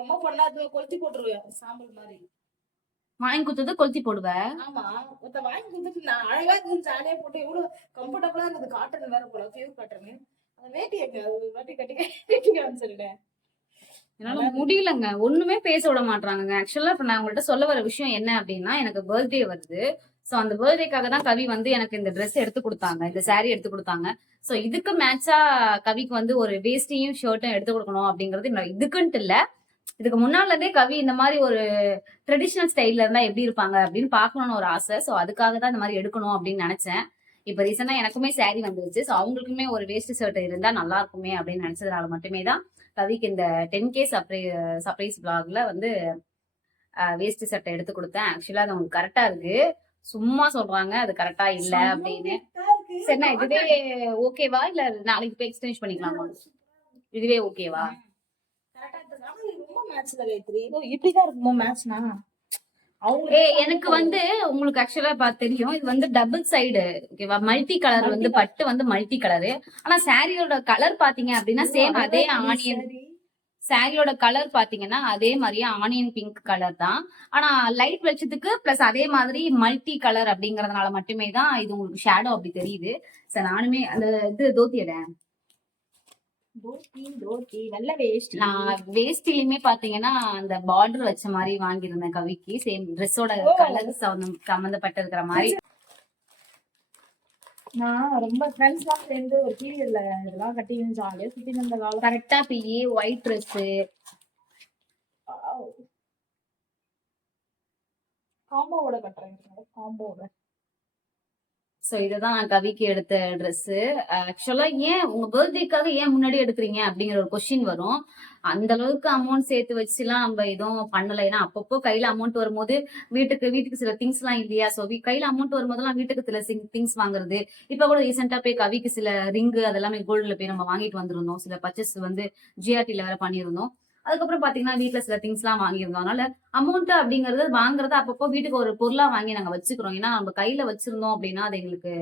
ரொம்ப பண்ணாது, கொளுத்தி போட்டுருவேன் சாம்பல் மாதிரி. வாங்கி கொடுத்தது கொளுத்தி போடுவேன். ஆமா வாங்கி கொடுத்துட்டு நான் அழகா இருந்து ஜாலியா போட்டு எவ்வளவு கம்ஃபர்டபுளா இருந்தது. காட்டன் வேற போல, பியூர் காட்டன். அந்த வேட்டி எங்க வாட்டி கட்டிக்க சொல்லிட்டேன். என்னால முடியலங்க, ஒண்ணுமே பேச விட மாட்டாங்க. ஆக்சுவலா இப்ப நான் உங்கள்கிட்ட சொல்ல வர விஷயம் என்ன அப்படின்னா, எனக்கு பர்த்டே வருது. சோ அந்த பர்த்டேக்காக தான் கவி வந்து எனக்கு இந்த ட்ரெஸ் எடுத்து கொடுத்தாங்க, இந்த சாரீ எடுத்து கொடுத்தாங்க. சோ இதுக்கு மேட்சா கவிக்கு வந்து ஒரு வேஸ்டியும் ஷர்ட்டும் எடுத்து கொடுக்கணும் அப்படிங்கிறது இதுக்குன்ட்டு இல்ல, இதுக்கு முன்னால இருந்தே கவி இந்த மாதிரி ஒரு ட்ரெடிஷனல் ஸ்டைல்ல இருந்தா எப்படி இருப்பாங்க அப்படின்னு பாக்கணும்னு ஒரு ஆசை. சோ அதுக்காக தான் இந்த மாதிரி எடுக்கணும் அப்படின்னு நினைச்சேன். இப்ப ரீசெண்டா எனக்குமே சாரீ வந்துருச்சு. சோ அவங்களுக்குமே ஒரு வேஸ்ட் ஷர்ட் இருந்தா நல்லா இருக்குமே அப்படின்னு நினைச்சதுனால மட்டுமே தான் கவிக்கு இந்த 10K சர்ப்ரைஸ் vlogல வந்து வேஸ்ட் சட்டை எடுத்து கொடுத்தேன். ஆக்சுவலா அது உங்களுக்கு கரெக்டா இருக்கு, சும்மா சொல்றாங்க அது கரெக்டா இல்ல அப்படின்னு. சரிண்ணா இதுவே ஓகேவா இல்ல நாளைக்கு போய் எக்ஸ்சேஞ்ச் பண்ணிக்கலாமா? இதுவே ஓகேவா? இப்படிதான் இருக்குமோ மேட்ச்னா? அவங்க எனக்கு வந்து உங்களுக்கு ஆக்சுவலா தெரியும், இது வந்து டபுள் சைடு ஓகேவா, மல்டி கலர் வந்து பட்டு வந்து மல்டி கலரு. ஆனா சாரியோட கலர் பாத்தீங்க அப்படின்னா சேம் அதே ஆனியன், சாரியோட கலர் பாத்தீங்கன்னா அதே மாதிரியே ஆனியன் பிங்க் கலர் தான். ஆனா லைட் வெளிச்சத்துக்கு பிளஸ் அதே மாதிரி மல்டி கலர் அப்படிங்கறதுனால மட்டுமே தான் இது உங்களுக்கு ஷேடோ அப்படி தெரியுது. சார் நானுமே அந்த இது தோத்தியட வெள்ளை வேஷ்டி நான் வேஸ்டிலுமே பாத்தீங்கன்னா அந்த பார்டர் வச்ச மாதிரி வாங்கியிருந்தேன் கவிக்கு, சேம் ட்ரெஸ்ஸோட கலர் சம்பந்தப்பட்ட இருக்கிற மாதிரி. நான் ரொம்ப ஃப்ரெண்ட்ஸ் எல்லாம் சேர்ந்து ஒரு பீரியட்ல இதெல்லாம் கட்டி ஜாலியா சுத்தி இருந்த காலம். கரெக்டா பிஏ ஒயிட் ட்ரெஸ் காம்போவோட கட்டுறேன், காம்போவோட. சோ இதுதான் நான் கவிக்கு எடுத்த ட்ரெஸ். ஆக்சுவலா ஏன் உங்க பர்த்டேக்காக ஏன் முன்னாடி எடுக்கிறீங்க அப்படிங்கிற ஒரு கொஸ்டின் வரும். அந்த அளவுக்கு அமௌண்ட் சேர்த்து வச்சுலாம் நம்ம எதுவும் பண்ணல. ஏன்னா அப்பப்போ கையில அமௌண்ட் வரும்போது வீட்டுக்கு சில திங்ஸ் எல்லாம் இல்லையா, சோ கையில அமௌண்ட் வரும்போதெல்லாம் வீட்டுக்கு சில திங்ஸ் வாங்குறது. இப்ப கூட ரீசெண்டா போய் கவிக்கு சில ரிங்கு அதெல்லாமே கோல்டுல போய் நம்ம வாங்கிட்டு வந்திருந்தோம். சில பர்ச்சேஸ் வந்து ஜிஆர்டில வேற பண்ணியிருந்தோம். அதுக்கப்புறம் பாத்தீங்கன்னா வீட்டுல சில திங்ஸ் எல்லாம் வாங்கியிருந்தோம். அதனால அமௌண்ட் அப்படிங்கறது வாங்குறது அப்பப்போ வீட்டுக்கு ஒரு பொருளா வாங்கி நாங்க வச்சுக்கிறோம். ஏன்னா நம்ம கையில வச்சிருந்தோம் அப்படின்னா அது எங்களுக்கு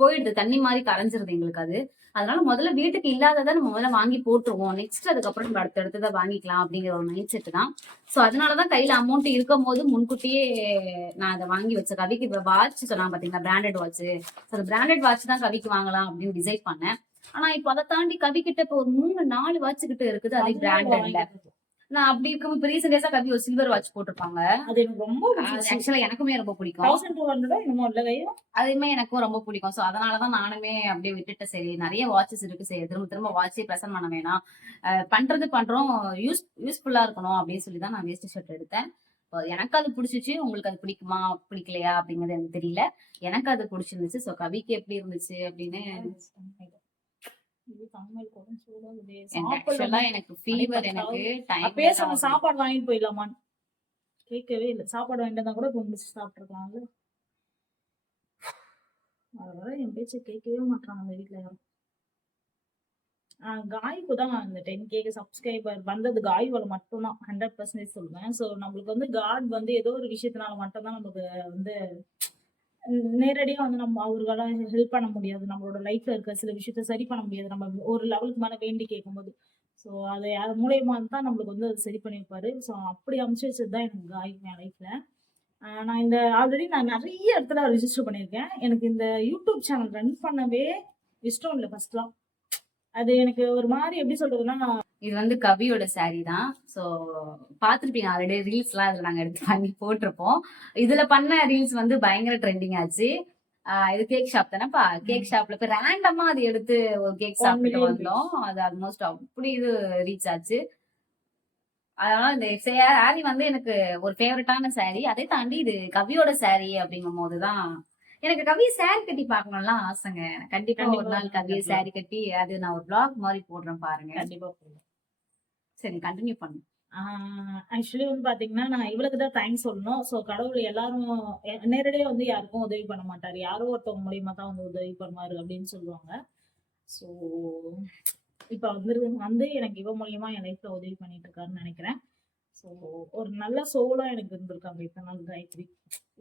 போயிடுது, தண்ணி மாதிரி கரைஞ்சிருது எங்களுக்கு அது. அதனால முதல்ல வீட்டுக்கு இல்லாததை நம்ம முதல்ல வாங்கி போட்டுருவோம், நெக்ஸ்ட் அதுக்கப்புறம் நம்ம அடுத்தடுத்ததை வாங்கிக்கலாம் அப்படிங்கிற ஒரு மைண்ட் செட் தான். சோ அதனாலதான் கையில அமௌண்ட் இருக்கும் போது முன்கூட்டியே நான் அதை வாங்கி வச்சேன். கவிக்கு இப்ப வாட்ச் சொன்னா பாத்தீங்கன்னா பிராண்டட் வாட்ச், அந்த பிராண்டட் வாட்ச் தான் கவிக்கு வாங்கலாம் அப்படின்னு டிசைட் பண்ணேன். ஆனா இப்ப அதை தாண்டி கவி கிட்ட இப்போ ஒரு 3-4 வாட்ச் கிட்ட இருக்குது, அதே பிராண்டட்ல. நான் அப்படி இருக்கும் இப்ப ரீசெண்டா கவி ஒரு சில்வர் வாட்ச் போட்டிருப்பாங்க, அது எனக்கு ரொம்ப ஆக்சுவலா எனக்குமே ரொம்ப பிடிக்கும். 1200 என்னமோ இல்ல கையும், அதுவுமே எனக்கும் ரொம்ப பிடிக்கும். சோ அதனாலதான் நானுமே அப்படியே விட்டுட்டு சரி நிறைய வாட்சஸ் இருக்கு, சரி திரும்ப வாட்சே பிரசன்ட் பண்ண வேணாம், பண்றோம் யூஸ்ஃபுல்லா இருக்கணும் அப்படின்னு சொல்லிதான் நான் வேஸ்ட் ஷர்ட் எடுத்தேன். எனக்கு அது பிடிச்சிச்சு, உங்களுக்கு அது பிடிக்குமா பிடிக்கலையா அப்படிங்கறது எனக்கு தெரியல. எனக்கு அது பிடிச்சிருந்துச்சு. சோ கவிக்கு எப்படி இருந்துச்சு அப்படின்னு எனக்கு ஃபீவர், எனக்கு டைம் சாப்பாடு வாங்கிட்டு போயிடலாமான்னு கேட்கவே இல்லை. சாப்பாடு வாங்கிட்டு கூட இப்போ முடிச்சு சாப்பிட்டுருக்கலாம்ல. அதனால என் பேச்ச கேட்கவே மாட்டாங்க அந்த வீட்டுல யாரும். காய்க்கு தான் இந்த 10K சப்ஸ்கிரைபர் வந்தது காயோட மட்டும்தான் 100% சொல்லுவேன். ஸோ நம்மளுக்கு வந்து காட் வந்து ஏதோ ஒரு விஷயத்தினால மட்டும்தான் நமக்கு வந்து நேரடியா வந்து நம்ம அவர்களால ஹெல்ப் பண்ண முடியாது. நம்மளோட லைஃப்ல இருக்க சில விஷயத்த சரி பண்ண முடியாது. நம்ம ஒரு லெவலுக்கு மேல வேண்டி கேட்கும்போது. ஸோ அது அது மூலியமா தான் நம்மளுக்கு வந்து அது சரி பண்ணி வைப்பாரு. ஸோ அப்படி அமைச்சு வச்சது தான் எனக்கு காய் என் லைஃப்ல. நான் இந்த ஆல்ரெடி நான் நிறைய இடத்துல ரிஜிஸ்டர் பண்ணியிருக்கேன். எனக்கு இந்த யூடியூப் சேனல் ரன் பண்ணவே இஷ்டம் இல்லை ஃபர்ஸ்ட்லாம். அது எனக்கு ஒரு மாதிரி எப்படி சொல்றதுன்னா, இது வந்து கவியோட சாரி தான். சோ பாத்துருப்பீங்க ஆல்ரெடி, ரீல்ஸ் எல்லாம் இதுல நாங்க எடுத்து பண்ணி போட்டிருப்போம். இதுல பண்ண ரீல்ஸ் வந்து பயங்கர ட்ரெண்டிங் ஆச்சு. இது கேக் ஷாப் தானேப்பா, கேக் ஷாப்ல போய் ரேண்டமா அது எடுத்து ஒரு கேக் சாப்பிட்டு வந்தோம். அது ஆல்மோஸ்ட் அப்படி இது ரீச் ஆச்சு. அதனால இந்த சாரி வந்து எனக்கு ஒரு ஃபேவரட்டான சாரி. அதை தாண்டி இது கவியோட சாரி அப்படிங்கும் போதுதான் எனக்கு கவிய சாரி கட்டி பாக்கணும்லாம் ஆசைங்க. கண்டிப்பா ஒரு நாள் கவிய சாரி கட்டி அது நான் ஒரு vlog மாதிரி போடுறேன் பாருங்க. கண்டிப்பா சரி கண்டினியூ பண்ணு. ஆக்சுவலி வந்து பாத்தீங்கன்னா நான் இவளுக்கு தான் தேங்க்ஸ் சொல்லணும். ஸோ கடவுள் எல்லாரும் நேரடியா வந்து யாருக்கும் உதவி பண்ண மாட்டாரு, யாரோ ஒருத்தவங்க மூலியமா தான் வந்து உதவி பண்ணுவாரு அப்படின்னு சொல்லுவாங்க. ஸோ இப்ப வந்து எனக்கு இவ மூலியமா என் லைஃப்ல உதவி பண்ணிட்டு இருக்காருன்னு நினைக்கிறேன். ஸோ ஒரு நல்ல சோலா எனக்கு இருந்திருக்காங்க இத்தனை நாள் காயத்ரி.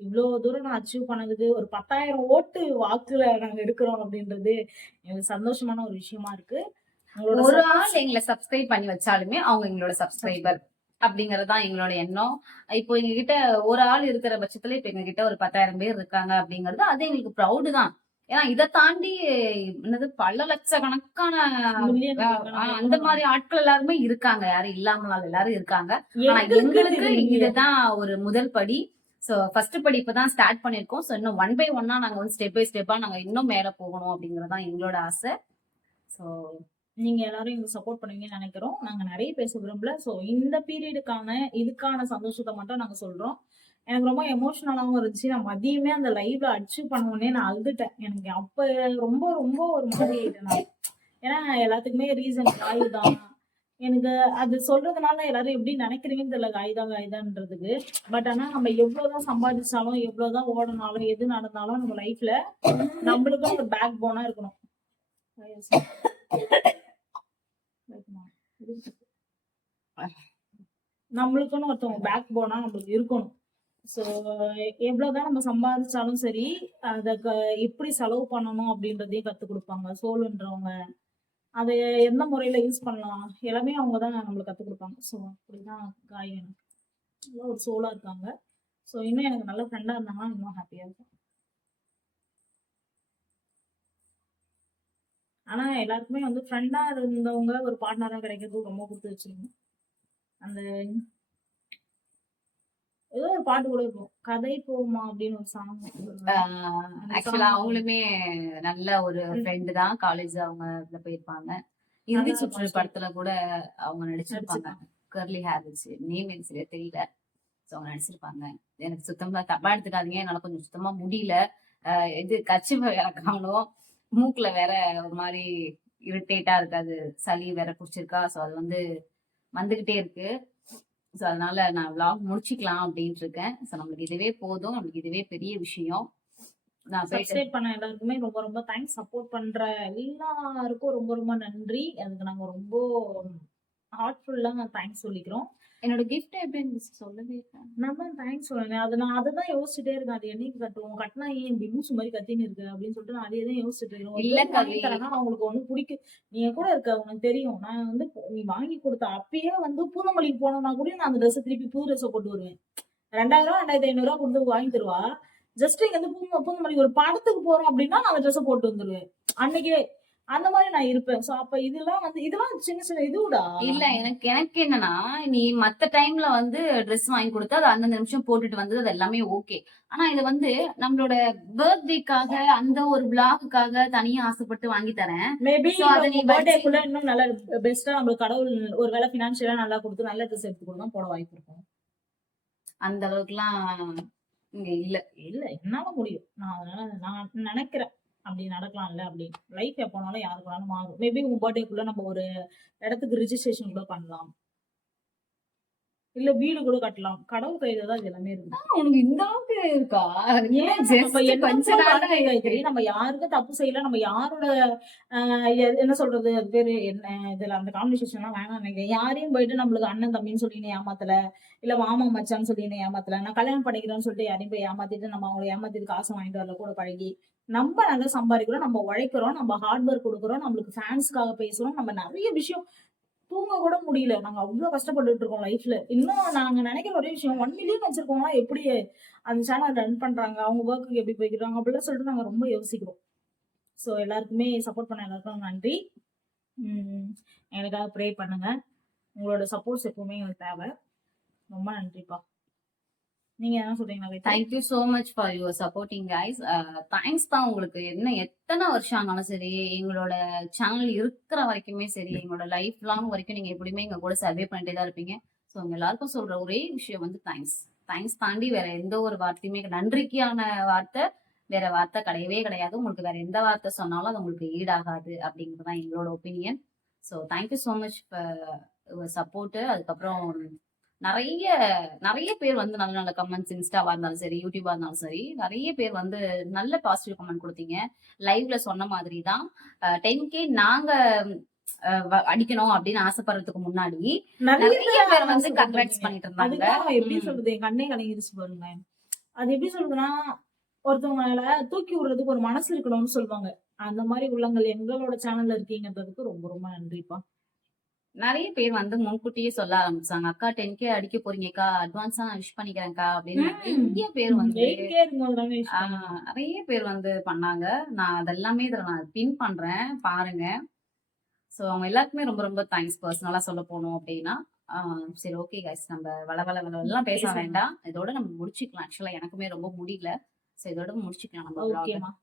இவ்வளவு தூரம் நான் அச்சீவ் பண்ணதுக்கு ஒரு 10,000 ஓட்டு வாக்குல நாங்க இருக்கிறோம் அப்படின்றது எனக்கு சந்தோஷமான ஒரு விஷயமா இருக்கு. ஒரு ஆள் எங்களை சப்ஸ்கிரைப் பண்ணி வச்சாலுமே அவங்க எங்களோட சப்ஸ்கிரைபர் அப்படிங்கறதுதான் எங்களோட எண்ணம். இப்போ எங்க கிட்ட ஒரு ஆள் இருக்கிற பட்சத்துல இப்ப எங்க கிட்ட ஒரு 10,000 பேர் இருக்காங்க அப்படிங்கறது அது எங்களுக்கு ப்ரௌடு தான். ஏன்னா இதை தாண்டி என்னது பல லட்சக்கணக்கான அந்த மாதிரி ஆட்கள் எல்லாருமே இருக்காங்க, யாரும் இல்லாமல் எல்லாரும் இருக்காங்க. ஆனா எங்களுக்கு இதுதான் ஒரு முதல் படி. சோ ஃபர்ஸ்ட் படி இப்பதான் ஸ்டார்ட் பண்ணிருக்கோம். சோ இன்னும் 1 by 1 நாங்க வந்து ஸ்டெப் பை ஸ்டெப்பா நாங்க இன்னும் மேல போகணும் அப்படிங்கறதுதான் எங்களோட ஆசை. சோ நீங்க எல்லாரும் எங்களுக்கு சப்போர்ட் பண்ணுவீங்கன்னு நினைக்கிறோம். நாங்க நிறைய பேச விரும்பல. சோ இந்த பீரியடுக்கான இதுக்கான சந்தோஷத்தை மட்டும் நாங்க சொல்றோம். எனக்கு ரொம்ப எமோஷனலாவும் இருந்துச்சு. நான் மதியமே அந்த லைவ்ல அச்சீவ் பண்ணவுடனே நான் அழுதுட்டேன். எனக்கு அப்ப ரொம்ப ரொம்ப ஒரு மாதிரி ஆயிட்டேன் நான். ஏன்னா எல்லாத்துக்குமே ரீசன் காய் தான். எனக்கு அது சொல்றதுனால எல்லாரும் எப்படி நினைக்கிறீங்கன்னு தெரியல, காய்தான்றதுக்கு. பட் ஆனா நம்ம எவ்வளவுதான் சம்பாதிச்சாலும் எவ்வளவுதான் ஓடனாலும் எது நடந்தாலும் நம்ம லைஃப்ல நம்மளுக்கும் ஒரு பேக் போனா இருக்கணும். நம்மளுக்குன்னு ஒருத்தவங்க பேக் போனா நம்மளுக்கு இருக்கணும். ஸோ எவ்வளோதான் நம்ம சம்பாதிச்சாலும் சரி, அதை எப்படி செலவு பண்ணணும் அப்படின்றதையும் கற்றுக் கொடுப்பாங்க சோலுன்றவங்க. அதை எந்த முறையில் யூஸ் பண்ணலாம் எல்லாமே அவங்க தான் நம்மளுக்கு கற்றுக் கொடுப்பாங்க. ஸோ அப்படிதான் காய் எனக்கு நல்ல ஒரு சோலாக இருக்காங்க. ஸோ இன்னும் எனக்கு நல்ல ஃப்ரெண்டாக இருந்தாங்கன்னா இன்னும் ஹாப்பியாக இருக்கும். ஆனால் எல்லாருக்குமே வந்து ஃப்ரெண்டாக இருந்தவங்க ஒரு பார்ட்னராக கிடைக்கிறது ரொம்ப கொடுத்து வச்சிருக்கணும். அந்த ஏதோ ஒரு பாட்டு கூட இருக்கும், கதை போமா அப்படின்னு ஒரு சாங். ஆக்சுவலா அவங்களுமே நல்ல ஒரு ஃப்ரெண்டு தான். காலேஜ் அவங்க இதுல போயிருப்பாங்க. இறுதி சுற்று படத்துல கூட அவங்க நடிச்சிருப்பாங்க. கர்லி ஹேர் வச்சு, நேம் எனக்கு சரியா தெரியல. ஸோ அவங்க நடிச்சிருப்பாங்க. எனக்கு சுத்தமா தப்பா எடுத்துக்காதீங்க, என்னால கொஞ்சம் சுத்தமா முடியல. இது கட்சி வேற காணும், மூக்குல வேற ஒரு மாதிரி இரிட்டேட்டா இருக்காது, சளி வேற பிடிச்சிருக்கா. ஸோ அது வந்து வந்துகிட்டே இருக்கு. ஸோ அதனால நான் விளாக் முடிச்சுக்கலாம் அப்படின்ட்டு இருக்கேன். ஸோ நம்மளுக்கு இதுவே போதும், நம்மளுக்கு இதுவே பெரிய விஷயம். நான் சப்ஸ்கிரைப் பண்ண எல்லாருக்குமே ரொம்ப ரொம்ப தேங்க்ஸ். சப்போர்ட் பண்ற எல்லாருக்கும் ரொம்ப ரொம்ப நன்றி. அதுக்கு நாங்க ரொம்ப ஹார்ட்ஃபுல்லா தேங்க்ஸ் சொல்லிக்கிறோம். என்னோட கிஃப்ட் எப்படி இருந்துச்சு சொல்லவே இல்லை. நான் தான் தேங்க்ஸ் சொல்லுவேன். அது நான் அதை தான் யோசிச்சுட்டே இருக்கேன். அது என்னைக்கு கட்டுவோம், கட்டினா ஏன் இப்படி லூசு மாதிரி கத்தின்னு இருக்கு அப்படின்னு சொல்லிட்டு நான் அதே தான் யோசிச்சுட்டு இருக்கேன். இல்ல வாங்கி தரேன்னா அவங்களுக்கு ஒண்ணு பிடிக்கும். நீ கூட இருக்க, உனக்கு தெரியும். நான் வந்து நீ வாங்கி கொடுத்த அப்பயே வந்து பூந்தமல்லிக்கு போனோம்னா கூட நான் அந்த ட்ரெஸ் திருப்பி புது ட்ரெஸ் போட்டு வருவேன். 2000 2500 கொடுத்து வாங்கி தருவா. ஜஸ்ட் இங்க வந்து பூந்தமல்லி ஒரு படத்துக்கு போறோம் அப்படின்னா நான் அந்த ட்ரெஸ் போட்டு வந்துருவேன் அன்னைக்கே. அந்த மாதிரி நான் இருப்பேன். சோ அப்ப இதெல்லாம் வந்து இதெல்லாம் சின்ன சின்ன இதுடா. இல்ல எனக்கு என்னன்னா, நீ மத்த டைம்ல வந்து ட்ரெஸ் வாங்கி கொடுத்தா அது அந்தந்த நிமிஷம் போட்டுட்டு வந்தது, அது எல்லாமே ஓகே. ஆனா இது வந்து நம்மளோட பர்த்டேக்காக அந்த ஒரு விளாகுக்காக தனியா ஆசைப்பட்டு வாங்கி தரேன். மேபி நீ பர்த்டேக்குள்ள இன்னும் நல்லா பெஸ்டா நம்மளுக்கு கடவுள் ஒருவேளை பினான்சியலா நல்லா கொடுத்து நல்ல ட்ரெஸ் எடுத்து கொடுத்தா போட வாய்ப்பு இருக்கும். அந்த அளவுக்குலாம் இங்க இல்ல. இல்ல என்னால முடியும். நான் அதனால நான் நினைக்கிறேன் அப்படி நடக்கலாம்ல அப்படின்னு. லைஃப் எப்போனாலும் யாருக்குனாலும் மாறும். மேபி உங்க பர்த்டேக்குள்ள நம்ம ஒரு இடத்துக்கு ரிஜிஸ்ட்ரேஷன் கூட பண்ணலாம், இல்ல வீடு கூட கட்டலாம். கடவுள் கையில தான் இது எல்லாமே இருக்கு. உனக்கு இந்த அளவுக்கு இருக்கா? நம்ம யாருக்கும் தப்பு செய்யல. நம்ம யாரோட என்ன சொல்றது, அது பேரு என்ன, இதுல அந்த கான்வர்சேஷன் எல்லாம் வேணாம் நினைக்கிறேன். யாரையும் போயிட்டு நம்மளுக்கு அண்ணன் தம்பின்னு சொல்லி ஏமாத்தல, இல்ல மாமா மச்சான்னு சொல்லி ஏமாத்தல. நான் கல்யாணம் பண்ணிக்கிறேன்னு சொல்லிட்டு யாரையும் போய் ஏமாத்திட்டு நம்ம அவங்களை ஏமாத்திட்டு காசு வாங்கிட்டு வரல கூட பழகி. நம்ம நல்லா சம்பாதிக்கிறோம், நம்ம உழைக்கிறோம், நம்ம ஹார்ட் ஒர்க் கொடுக்குறோம், நம்மளுக்கு ஃபேன்ஸ்க்காக பேசுறோம். நம்ம நிறைய விஷயம் தூங்க கூட முடியல. நாங்க அவ்வளவு கஷ்டப்பட்டுட்டு இருக்கோம் லைஃப்ல. இன்னும் நாங்க நினைக்கிற ஒரே விஷயம், 1 மில்லியன் வச்சிருக்கோம்னா எப்படி அந்த சேனல் ரன் பண்றாங்க, அவங்க ஒர்க்குக்கு எப்படி போய்க்கிறாங்க அப்படிலாம் சொல்லிட்டு நாங்க ரொம்ப யோசிக்கிறோம். ஸோ எல்லாருக்குமே சப்போர்ட் பண்ண எல்லாருக்கும் நன்றி. எனக்காக ப்ரே பண்ணுங்க. உங்களோட சப்போர்ட்ஸ் எப்பவுமே எங்களுக்கு தேவை. ரொம்ப நன்றிப்பா. நீங்க என்ன சொல்றீங்க? Thank you so much for your supporting guys. Thanks தான் உங்களுக்கு. என்ன எத்தனை வருஷம் ஆனாலும் சரி, எங்களோட சேனல் இருக்கிற வரைக்குமே சரி, எங்களோட லைஃப் லாங் வரைக்கும் நீங்க எப்படியுமே எங்க கூட சர்வே பண்ணிட்டே தான் இருப்பீங்க. ஸோ உங்க எல்லாருக்கும் சொல்ற ஒரே விஷயம் வந்து தேங்க்ஸ். தேங்க்ஸ் தாண்டி வேற எந்த ஒரு வார்த்தையுமே, நன்றிக்கான வார்த்தை வேற வார்த்தை கிடையவே கிடையாது. உங்களுக்கு வேற எந்த வார்த்தை சொன்னாலும் அது உங்களுக்கு ஈடாகாது அப்படிங்கிறது தான் எங்களோட opinion. So thank you so much for support. அதுக்கப்புறம் நிறைய நிறைய பேர் வந்து நல்ல நல்ல கமெண்ட்ஸ், இன்ஸ்டாவா இருந்தாலும் சரி, யூடியூபா இருந்தாலும் சரி, நிறைய பேர் வந்து நல்ல பாசிட்டிவ் கமெண்ட் கொடுத்தீங்க. லைவ்ல சொன்ன மாதிரி தான் 10K நாங்க அடிக்கணும் அப்படின்னு ஆசைப்படுறதுக்கு முன்னாடி நிறைய பேர் வந்து கங்க்ராட்ஸ் பண்ணிட்டு இருந்தாங்க. எப்படி சொல்றது, என் கண்ணே கலங்கிருச்சு பாருங்க. அது எப்படி சொல்றதுன்னா, ஒருத்தவங்கள தூக்கி விடுறதுக்கு ஒரு மனசு இருக்கணும்னு சொல்லுவாங்க. அந்த மாதிரி உள்ளங்கள் எங்களோட சேனல்ல இருக்கீங்கன்றதுக்கு ரொம்ப ரொம்ப நன்றிப்பா. நிறைய பேர் வந்து முன்கூட்டியே சொல்ல ஆரம்பிச்சாங்க, அக்கா 10K அடிக்க போறீங்கக்கா, அட்வான்ஸா நான் விஷ் பண்ணிக்கிறேன்க்கா அப்படின்னு. நிறைய பேர் வந்து நிறைய பேர் வந்து பண்ணாங்க. நான் அதெல்லாமே இதுல நான் பின் பண்றேன் பாருங்க. ஸோ அவங்க எல்லாருக்குமே ரொம்ப ரொம்ப தேங்க்ஸ். பர்சனலா சொல்ல போனோம் அப்படின்னா சரி ஓகே கைஸ், நம்ம வளவெல்லாம் பேச வேண்டாம், இதோட நம்ம முடிச்சுக்கலாம். ஆக்சுவலா எனக்குமே ரொம்ப முடியல. ஸோ இதோட முடிச்சுக்கலாம் நம்ம.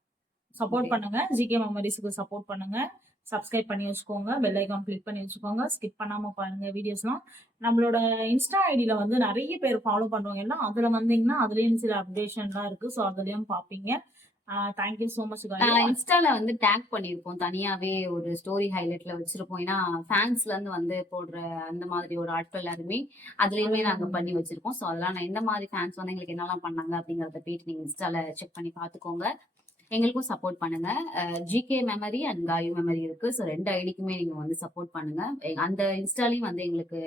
சப்போர்ட் பண்ணுங்க, ஜிகே மெமரிஸ்க்கு சப்போர்ட் பண்ணுங்க. சப்ஸ்கிரைப் பண்ணி வச்சுக்கோங்க, பெல் ஐகான் கிளிக் பண்ணி வச்சுக்கோங்க. ஸ்கிப் பண்ணாம பாருங்க வீடியோஸ்லாம். நம்மளோட இன்ஸ்டா ஐடியில வந்து நிறைய பேர் ஃபாலோ பண்றவங்க எல்லாம் அதுல வந்தீங்கன்னா அதுலயும் சில அப்டேஷன்லாம் இருக்கு. ஸோ அதுலயும் பாப்பீங்க. Thank you so much. இன்ஸ்டால வந்து டேக் பண்ணிருப்போம், தனியாவே ஒரு ஸ்டோரி ஹைலைட்ல வச்சிருப்போம். ஏன்னா ஃபேன்ஸ்ல இருந்து வந்து போடுற அந்த மாதிரி ஒரு ஆட்கள் எல்லாருமே அதுலயுமே நாங்க பண்ணி வச்சிருக்கோம். ஸோ அதெல்லாம் நான் எந்த மாதிரி ஃபேன்ஸ் வந்து எங்களுக்கு என்னெல்லாம் பண்ணாங்க அப்படிங்கறத போயிட்டு நீங்க இன்ஸ்டால செக் பண்ணி பாத்துக்கோங்க. எங்களுக்கும் சப்போர்ட் பண்ணுங்க. ஜிகே மெமரி அண்ட் காயு மெமரி இருக்கு. ஸோ 2 ஐடிக்குமே நீங்க வந்து சப்போர்ட் பண்ணுங்க. அந்த இன்ஸ்டாலையும் வந்து எங்களுக்கு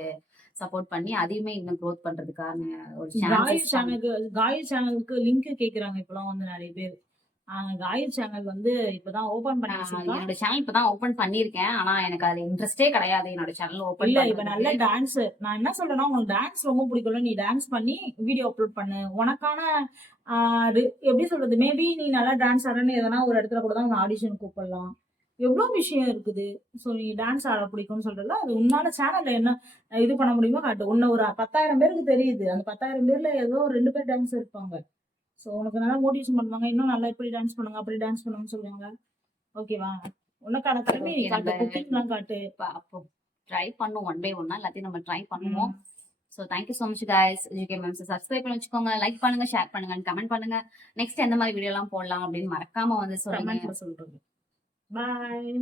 சப்போர்ட் பண்ணி அதையுமே இன்னும் க்ரோத் பண்றதுக்கான ஒரு காயு சான்சஸ். சேனலுக்கு லிங்க் கேக்குறாங்க இப்பலாம் வந்து நிறைய பேர். காயு சேனல் வந்து இப்பதான் ஓபன் பண்ணி வச்சிருக்கா. என்னோட சேனல் இப்பதான் ஓபன் பண்ணிருக்கேன். ஆனா எனக்கு அது இன்ட்ரெஸ்டே கிடையாது என்னோட சேனல் ஓபன் இல்ல இப்ப நல்ல பண்றதுக்கு. டான்ஸ், நான் என்ன சொல்றேன்னா உனக்கு டான்ஸ் ரொம்ப பிடிக்கும்ல, நீ டான்ஸ் பண்ணி வீடியோ அப்லோட் பண்ணு. உனக்கான எப்படி சொல்றது, மேபி நீ நல்லா டான்ஸ் ஆடுறன்னு எதனா ஒரு இடத்துல கூட தான் ஆடிஷன் கூப்பிடலாம். எவ்வளவு விஷயம் இருக்குது. சோ நீ டான்ஸ் ஆட பிடிக்கும்னு சொல்றல, அது உன்னால சேனல்ல என்ன இது பண்ண முடியுமோ காட்டு. உன்ன ஒரு 10,000 பேருக்கு தெரியுது. அந்த 10,000 பேர்ல ஏதோ ஒரு 2 பேர் டான்ஸ் இருப்பாங்க. சோ உனக்கு நல்லா மோட்டிவேஷன் பண்ணுவாங்க. இன்னும் நல்லா இப்படி டான்ஸ் பண்ணுங்க, அப்படி டான்ஸ் பண்ணுங்கன்னு சொல்லுவாங்க. ஓகேவா? உனக்கான திறமையை நீ ஓகே, காட்டு. நம்ம குக்கிங்லாம் காட்டு. அப்போ ட்ரை பண்ணுவோம். ஒன் பை ஒன்னா எல்லாத்தையும் நம்ம ட்ரை பண்ணுவோம். So thank you so much guys. GK mams subscribe பண்ணி வச்சுக்கோங்க, லைக் பண்ணுங்க, ஷேர் பண்ணுங்க, கமெண்ட் பண்ணுங்க. நெக்ஸ்ட் எந்த மாதிரி வீடியோலாம் போடலாம் அப்படின்னு மறக்காம வந்து சொல்லுங்க. கமெண்ட்ல சொல்றது. பாய்.